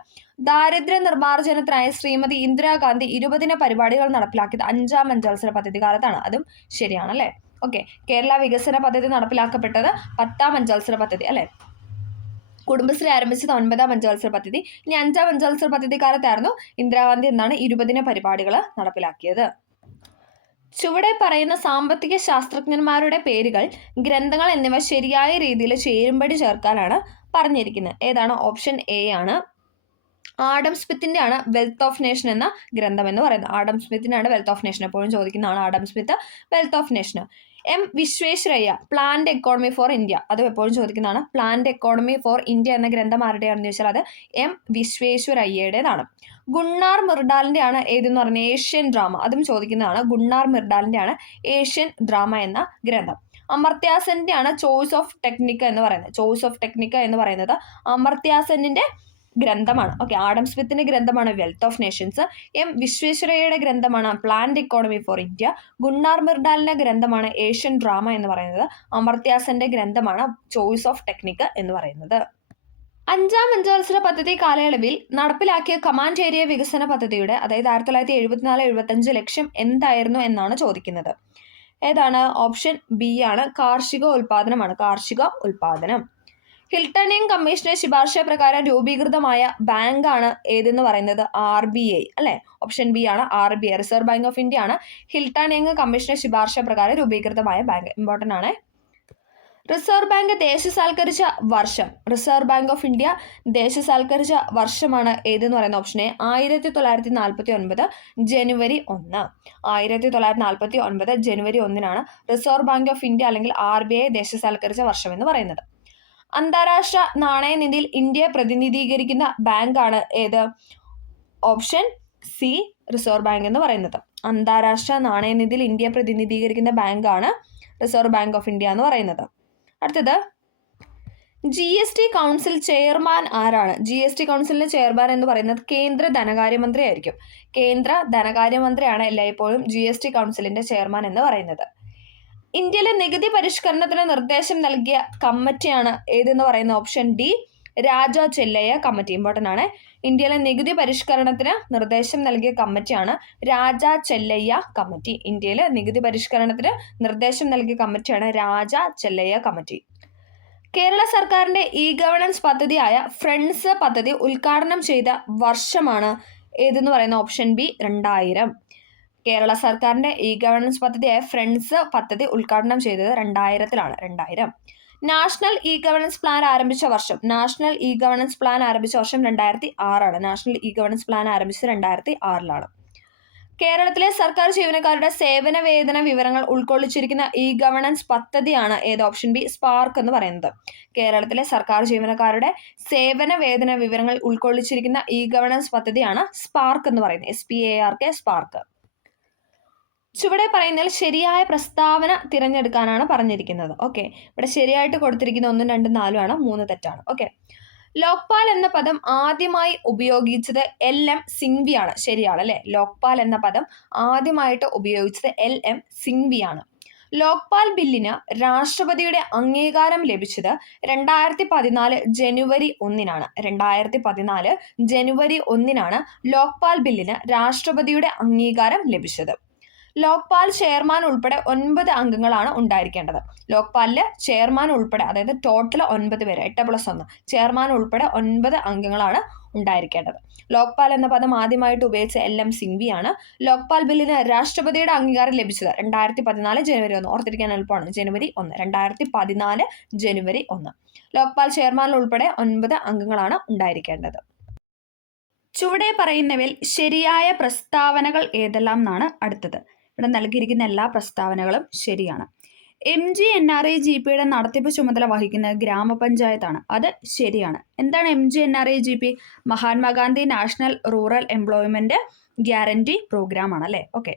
ദാരിദ്ര്യ നിർമ്മാർജ്ജനത്തിനായി ശ്രീമതി ഇന്ദിരാഗാന്ധി 20 പരിപാടികൾ നടപ്പിലാക്കിയത് 5ാം പഞ്ചവത്സര പദ്ധതി കാലത്താണ്. അതും ശരിയാണ് അല്ലെ. ഓക്കെ. കേരള വികസന പദ്ധതി നടപ്പിലാക്കപ്പെട്ടത് 10ാം പഞ്ചവത്സര പദ്ധതി അല്ലെ. കുടുംബശ്രീ ആരംഭിച്ചത് 9ാം പഞ്ചവത്സര പദ്ധതി. ഇനി 5ാം പഞ്ചവത്സര പദ്ധതി കാലത്തായിരുന്നു ഇന്ദിരാഗാന്ധി 20 പരിപാടികൾ നടപ്പിലാക്കിയത്. ചുവടെ പറയുന്ന സാമ്പത്തിക ശാസ്ത്രജ്ഞന്മാരുടെ പേരുകൾ, ഗ്രന്ഥങ്ങൾ എന്നിവ ശരിയായ രീതിയിൽ ചേരുംപടി ചേർക്കാനാണ് പറഞ്ഞിരിക്കുന്നത്. ഏതാണ്? ഓപ്ഷൻ എ ആണ്. ആഡം സ്മിത്തിന്റെ ആണ് വെൽത്ത് ഓഫ് നേഷൻ എന്ന ഗ്രന്ഥം എന്ന് പറയുന്നത്. ആഡം സ്മിത്തിന്റെ ആണ് വെൽത്ത് ഓഫ് നേഷൻ. എപ്പോഴും ചോദിക്കുന്നതാണ് Adam Smith wealth of nation. M Visvesvaraya plant economy for India, അതും എപ്പോഴും ചോദിക്കുന്നതാണ്. പ്ലാന്റ് എക്കോണമി ഫോർ ഇന്ത്യ എന്ന ഗ്രന്ഥം ആരുടെയാണെന്ന് ചോദിച്ചാൽ അത് എം വിശ്വേശ്വരയ്യയുടേതാണ്. ഗുണ്ണാർ മിർഡാലിന്റെ ആണ് ഏതെന്ന് പറഞ്ഞാൽ ഏഷ്യൻ ഡ്രാമ, അതും ചോദിക്കുന്നതാണ്. ഗുണ്ണാർ മിർഡാലിന്റെ ആണ് ഏഷ്യൻ ഡ്രാമ എന്ന ഗ്രന്ഥം. അമർത്യാസെന്റെ ആണ് ചോയ്സ് ഓഫ് ടെക്നിക്ക എന്ന് പറയുന്നത്. ചോയ്സ് ഓഫ് ടെക്നിക്ക എന്ന് പറയുന്നത് അമർത്യാസെന്നിന്റെ ഗ്രന്ഥമാണ്. ഓക്കെ. ആഡം സ്മിത്തിന്റെ ഗ്രന്ഥമാണ് വെൽത്ത് ഓഫ് നേഷൻസ്. എം വിശ്വേശ്വരയ്യയുടെ ഗ്രന്ഥമാണ് പ്ലാന്റ് എക്കോണമി ഫോർ ഇന്ത്യ. ഗുണ്ണാർ മിർഡാലിന്റെ ഗ്രന്ഥമാണ് ഏഷ്യൻ ഡ്രാമ എന്ന് പറയുന്നത്. അമർത്യാസെന്റെ ഗ്രന്ഥമാണ് ചോയ്സ് ഓഫ് ടെക്നിക്ക എന്ന് പറയുന്നത്. 5ാം പഞ്ചവത്സര പദ്ധതി കാലയളവിൽ നടപ്പിലാക്കിയ കമാൻഡ് ഏരിയ വികസന പദ്ധതിയുടെ അതായത് 1974-75 ലക്ഷ്യം എന്തായിരുന്നു എന്നാണ് ചോദിക്കുന്നത്. ഏതാണ്? ഓപ്ഷൻ ബി ആണ്. കാർഷിക ഉൽപാദനമാണ്. കാർഷിക ഉൽപാദനം. ഹിൽട്ടണിയൻ കമ്മീഷന്റെ ശുപാർശ പ്രകാരം രൂപീകൃതമായ ബാങ്കാണ് ഏതെന്ന് പറയുന്നത്? RBI അല്ലെ. ഓപ്ഷൻ ബി ആണ്. RBI reserve bank of India ആണ് ഹിൽട്ടണിയൻ കമ്മീഷന്റെ ശുപാർശ പ്രകാരം രൂപീകൃതമായ ബാങ്ക്. ഇമ്പോർട്ടൻ്റ് ആണ്. റിസർവ് ബാങ്ക് ദേശസാൽക്കരിച്ച വർഷം, റിസർവ് ബാങ്ക് ഓഫ് ഇന്ത്യ ദേശസാൽക്കരിച്ച വർഷമാണ് ഏതെന്ന് പറയുന്ന option A 1949 January 1. 1949 January 1 reserve bank of India അല്ലെങ്കിൽ RBI ദേശസാൽക്കരിച്ച വർഷം എന്ന് പറയുന്നത്. അന്താരാഷ്ട്ര നാണയനിധിയിൽ ഇന്ത്യയെ പ്രതിനിധീകരിക്കുന്ന ബാങ്കാണ് ഏത്? ഓപ്ഷൻ സി റിസർവ് ബാങ്ക് എന്ന് പറയുന്നത്. അന്താരാഷ്ട്ര നാണയനിധിയിൽ ഇന്ത്യയെ പ്രതിനിധീകരിക്കുന്ന ബാങ്കാണ് റിസർവ് ബാങ്ക് ഓഫ് ഇന്ത്യ എന്ന് പറയുന്നത്. അടുത്തത് GST കൗൺസിൽ ചെയർമാൻ ആരാണ്? GST കൗൺസിലിന്റെ ചെയർമാൻ എന്ന് പറയുന്നത് കേന്ദ്ര ധനകാര്യമന്ത്രി ആയിരിക്കും. കേന്ദ്ര ധനകാര്യമന്ത്രിയാണ് എല്ലായ്പ്പോഴും GST കൗൺസിലിന്റെ ചെയർമാൻ എന്ന് പറയുന്നത്. ഇന്ത്യയിലെ നികുതി പരിഷ്കരണത്തിന് നിർദ്ദേശം നൽകിയ കമ്മിറ്റിയാണ് ഏതെന്ന് പറയുന്ന ഓപ്ഷൻ ഡി രാജ ചെല്ലയ്യ കമ്മിറ്റി. ഇമ്പോർട്ടൻ്റ് ആണ്. ഇന്ത്യയിലെ നികുതി പരിഷ്കരണത്തിന് നിർദ്ദേശം നൽകിയ കമ്മിറ്റിയാണ് രാജ ചെല്ലയ്യ കമ്മിറ്റി. ഇന്ത്യയിലെ നികുതി പരിഷ്കരണത്തിന് നിർദ്ദേശം നൽകിയ കമ്മിറ്റിയാണ് രാജ ചെല്ലയ്യ കമ്മിറ്റി. കേരള സർക്കാരിന്റെ ഗവേണൻസ് പദ്ധതിയായ ഫ്രണ്ട്സ് പദ്ധതി ഉദ്ഘാടനം ചെയ്ത വർഷമാണ് ഏതെന്ന് പറയുന്ന ഓപ്ഷൻ ബി 2000. കേരള സർക്കാരിന്റെ ഗവേണൻസ് പദ്ധതിയായ ഫ്രണ്ട്സ് പദ്ധതി ഉദ്ഘാടനം ചെയ്തത് 2000-ലാണ്. 2000. നാഷണൽ ഗവേണൻസ് പ്ലാൻ ആരംഭിച്ച വർഷം, നാഷണൽ ഗവേണൻസ് പ്ലാൻ ആരംഭിച്ച വർഷം 2006 ആണ്. നാഷണൽ ഗവേണൻസ് പ്ലാൻ ആരംഭിച്ചത് 2006-ലാണ്. കേരളത്തിലെ സർക്കാർ ജീവനക്കാരുടെ സേവന വേതന വിവരങ്ങൾ ഉൾക്കൊള്ളിച്ചിരിക്കുന്ന ഇ ഗവേണൻസ് പദ്ധതിയാണ് ഏത്? ഓപ്ഷൻ ബി സ്പാർക്ക് എന്ന് പറയുന്നത്. കേരളത്തിലെ സർക്കാർ ജീവനക്കാരുടെ സേവന വേതന വിവരങ്ങൾ ഉൾക്കൊള്ളിച്ചിരിക്കുന്ന ഇ ഗവേണൻസ് പദ്ധതിയാണ് സ്പാർക്ക് എന്ന് പറയുന്നത്. SPARK, spark. ചുവടെ പറയുന്നതിൽ ശരിയായ പ്രസ്താവന തിരഞ്ഞെടുക്കാനാണ് പറഞ്ഞിരിക്കുന്നത്. ഓക്കെ, ഇവിടെ ശരിയായിട്ട് കൊടുത്തിരിക്കുന്ന 1, 2, 4 ആണ്, 3 തെറ്റാണ്. ഓക്കെ, ലോക്പാൽ എന്ന പദം ആദ്യമായി ഉപയോഗിച്ചത് LM സിംഗ്വിയാണ്. ശരിയാണ് അല്ലെ? ലോക്പാൽ എന്ന പദം ആദ്യമായിട്ട് ഉപയോഗിച്ചത് LM സിംഗ്വിയാണ്. ലോക്പാൽ ബില്ലിന് രാഷ്ട്രപതിയുടെ അംഗീകാരം ലഭിച്ചത് 2014 ജനുവരി 1-നാണ്. 2014 ജനുവരി 1-നാണ് ലോക്പാൽ ബില്ലിന് രാഷ്ട്രപതിയുടെ അംഗീകാരം ലഭിച്ചത്. ലോക്പാൽ ചെയർമാൻ ഉൾപ്പെടെ 9 അംഗങ്ങളാണ് ഉണ്ടായിരിക്കേണ്ടത്. ലോക്പാലില് ചെയർമാൻ ഉൾപ്പെടെ, അതായത് ടോട്ടൽ 9 പേര്, 8+1, ചെയർമാൻ ഉൾപ്പെടെ 9 അംഗങ്ങളാണ് ഉണ്ടായിരിക്കേണ്ടത്. ലോക്പാൽ എന്ന പദം ആദ്യമായിട്ട് ഉപയോഗിച്ച LM സിംഗ്വിയാണ്. ലോക്പാൽ ബില്ലിന് രാഷ്ട്രപതിയുടെ അംഗീകാരം ലഭിച്ചത് 2014 ജനുവരി 1. ഓർത്തിരിക്കാൻ എളുപ്പമാണ്, ജനുവരി 1, 2014 ജനുവരി 1. ലോക്പാൽ ചെയർമാൻ ഉൾപ്പെടെ 9 അംഗങ്ങളാണ് ഉണ്ടായിരിക്കേണ്ടത്. ചുവടെ പറയുന്നവയിൽ ശരിയായ പ്രസ്താവനകൾ ഏതെല്ലാം എന്നാണ് അടുത്തത്. ഇവിടെ നൽകിയിരിക്കുന്ന എല്ലാ പ്രസ്താവനകളും ശരിയാണ്. MGNREGPയുടെ നടത്തിപ്പ് ചുമതല വഹിക്കുന്നത് ഗ്രാമപഞ്ചായത്താണ്. അത് ശരിയാണ്. എന്താണ് MGNREGP? Mahatma Gandhi national rural employment guarantee program ആണ് അല്ലേ? ഓക്കെ,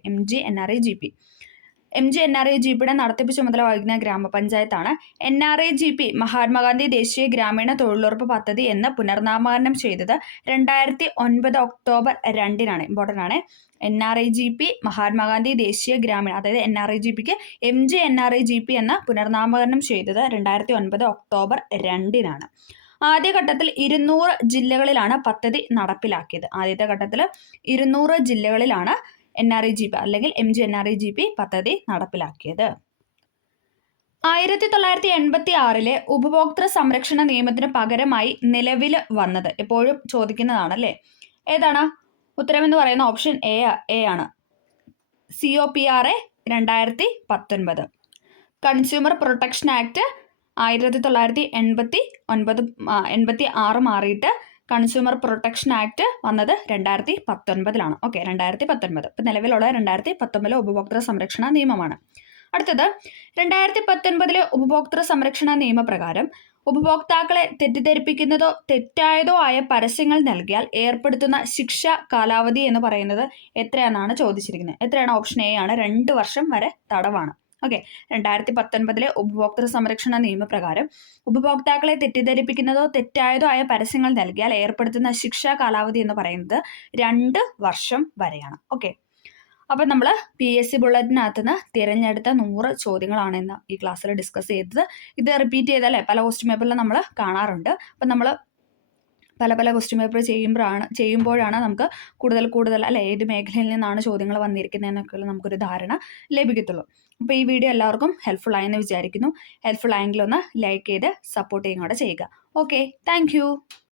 MGNREGPയുടെ നടത്തിപ്പ് ചുമതല വഹിക്കുന്ന ഗ്രാമപഞ്ചായത്താണ്. NREGP മഹാത്മാഗാന്ധി ദേശീയ ഗ്രാമീണ തൊഴിലുറപ്പ് പദ്ധതി എന്ന് പുനർനാമകരണം ചെയ്തത് 2009 ഒക്ടോബർ 2-നാണ്. ഇമ്പോർട്ടൻ്റ് ആണ്. NREGP മഹാത്മാഗാന്ധി ദേശീയ ഗ്രാമീണ, അതായത് NREGPക്ക് MGNREGP എന്ന പുനർനാമകരണം ചെയ്തത് 2009 ഒക്ടോബർ 2-നാണ്. ആദ്യഘട്ടത്തിൽ 200 ജില്ലകളിലാണ് പദ്ധതി നടപ്പിലാക്കിയത്. ആദ്യത്തെ ഘട്ടത്തിൽ 200 ജില്ലകളിലാണ് NREGP അല്ലെങ്കിൽ MGNREGP പദ്ധതി നടപ്പിലാക്കിയത്. 1986 ഉപഭോക്തൃ സംരക്ഷണ നിയമത്തിന് പകരമായി നിലവിൽ വന്നത് എപ്പോഴും ചോദിക്കുന്നതാണല്ലേ? ഏതാണ്? ഉത്തരമെന്ന് പറയുന്ന ഓപ്ഷൻ എ ആണ്. COPRA 2019. കൺസ്യൂമർ പ്രൊട്ടക്ഷൻ ആക്ട് 1986 മാറിയിട്ട് കൺസ്യൂമർ പ്രൊട്ടക്ഷൻ ആക്ട് വന്നത് 2019-ലാണ്. ഓക്കെ, 2019. ഇപ്പം നിലവിലുള്ള 2019 ഉപഭോക്തൃ സംരക്ഷണ നിയമമാണ്. അടുത്തത് 2019 ഉപഭോക്തൃ സംരക്ഷണ നിയമപ്രകാരം ഉപഭോക്താക്കളെ തെറ്റിദ്ധരിപ്പിക്കുന്നതോ തെറ്റായതോ ആയ പരസ്യങ്ങൾ നൽകിയാൽ ഏർപ്പെടുത്തുന്ന ശിക്ഷ കാലാവധി എന്ന് പറയുന്നത് എത്രയാണെന്നാണ് ചോദിച്ചിരിക്കുന്നത്. എത്രയാണ്? ഓപ്ഷൻ എ ആണ്, 2 വർഷം വരെ തടവാണ്. ഓക്കെ, 2019 ഉപഭോക്തൃ സംരക്ഷണ നിയമപ്രകാരം ഉപഭോക്താക്കളെ തെറ്റിദ്ധരിപ്പിക്കുന്നതോ തെറ്റായതോ ആയ പരസ്യങ്ങൾ നൽകിയാൽ ഏർപ്പെടുത്തുന്ന ശിക്ഷാ കാലാവധി എന്ന് പറയുന്നത് 2 വർഷം വരെയാണ്. ഓക്കെ, അപ്പം നമ്മൾ PSC ബുള്ളറ്റിനകത്ത് നിന്ന് തിരഞ്ഞെടുത്ത 100 ചോദ്യങ്ങളാണ് ഇന്ന് ഈ ക്ലാസ്സിൽ ഡിസ്കസ് ചെയ്തത്. ഇത് റിപ്പീറ്റ് ചെയ്തല്ലേ പല ക്വസ്റ്റ്യൻ പേപ്പറിലും നമ്മൾ കാണാറുണ്ട്. അപ്പം നമ്മൾ പല ക്വസ്റ്റ്യൻ പേപ്പർ ചെയ്യുമ്പോഴാണ് നമുക്ക് കൂടുതൽ അല്ലെ ഏത് മേഖലയിൽ നിന്നാണ് ചോദ്യങ്ങൾ വന്നിരിക്കുന്നതെന്നൊക്കെ നമുക്കൊരു ധാരണ ലഭിക്കത്തുള്ളൂ. അപ്പോൾ ഈ വീഡിയോ എല്ലാവർക്കും ഹെൽപ്ഫുൾ ആയെന്ന് വിചാരിക്കുന്നു. ഹെൽപ്ഫുൾ ആയെങ്കിൽ ഒന്ന് ലൈക്ക് ചെയ്ത് സപ്പോർട്ട് ചെയ്യുകയും കൂടെ ചെയ്യുക. Okay, thank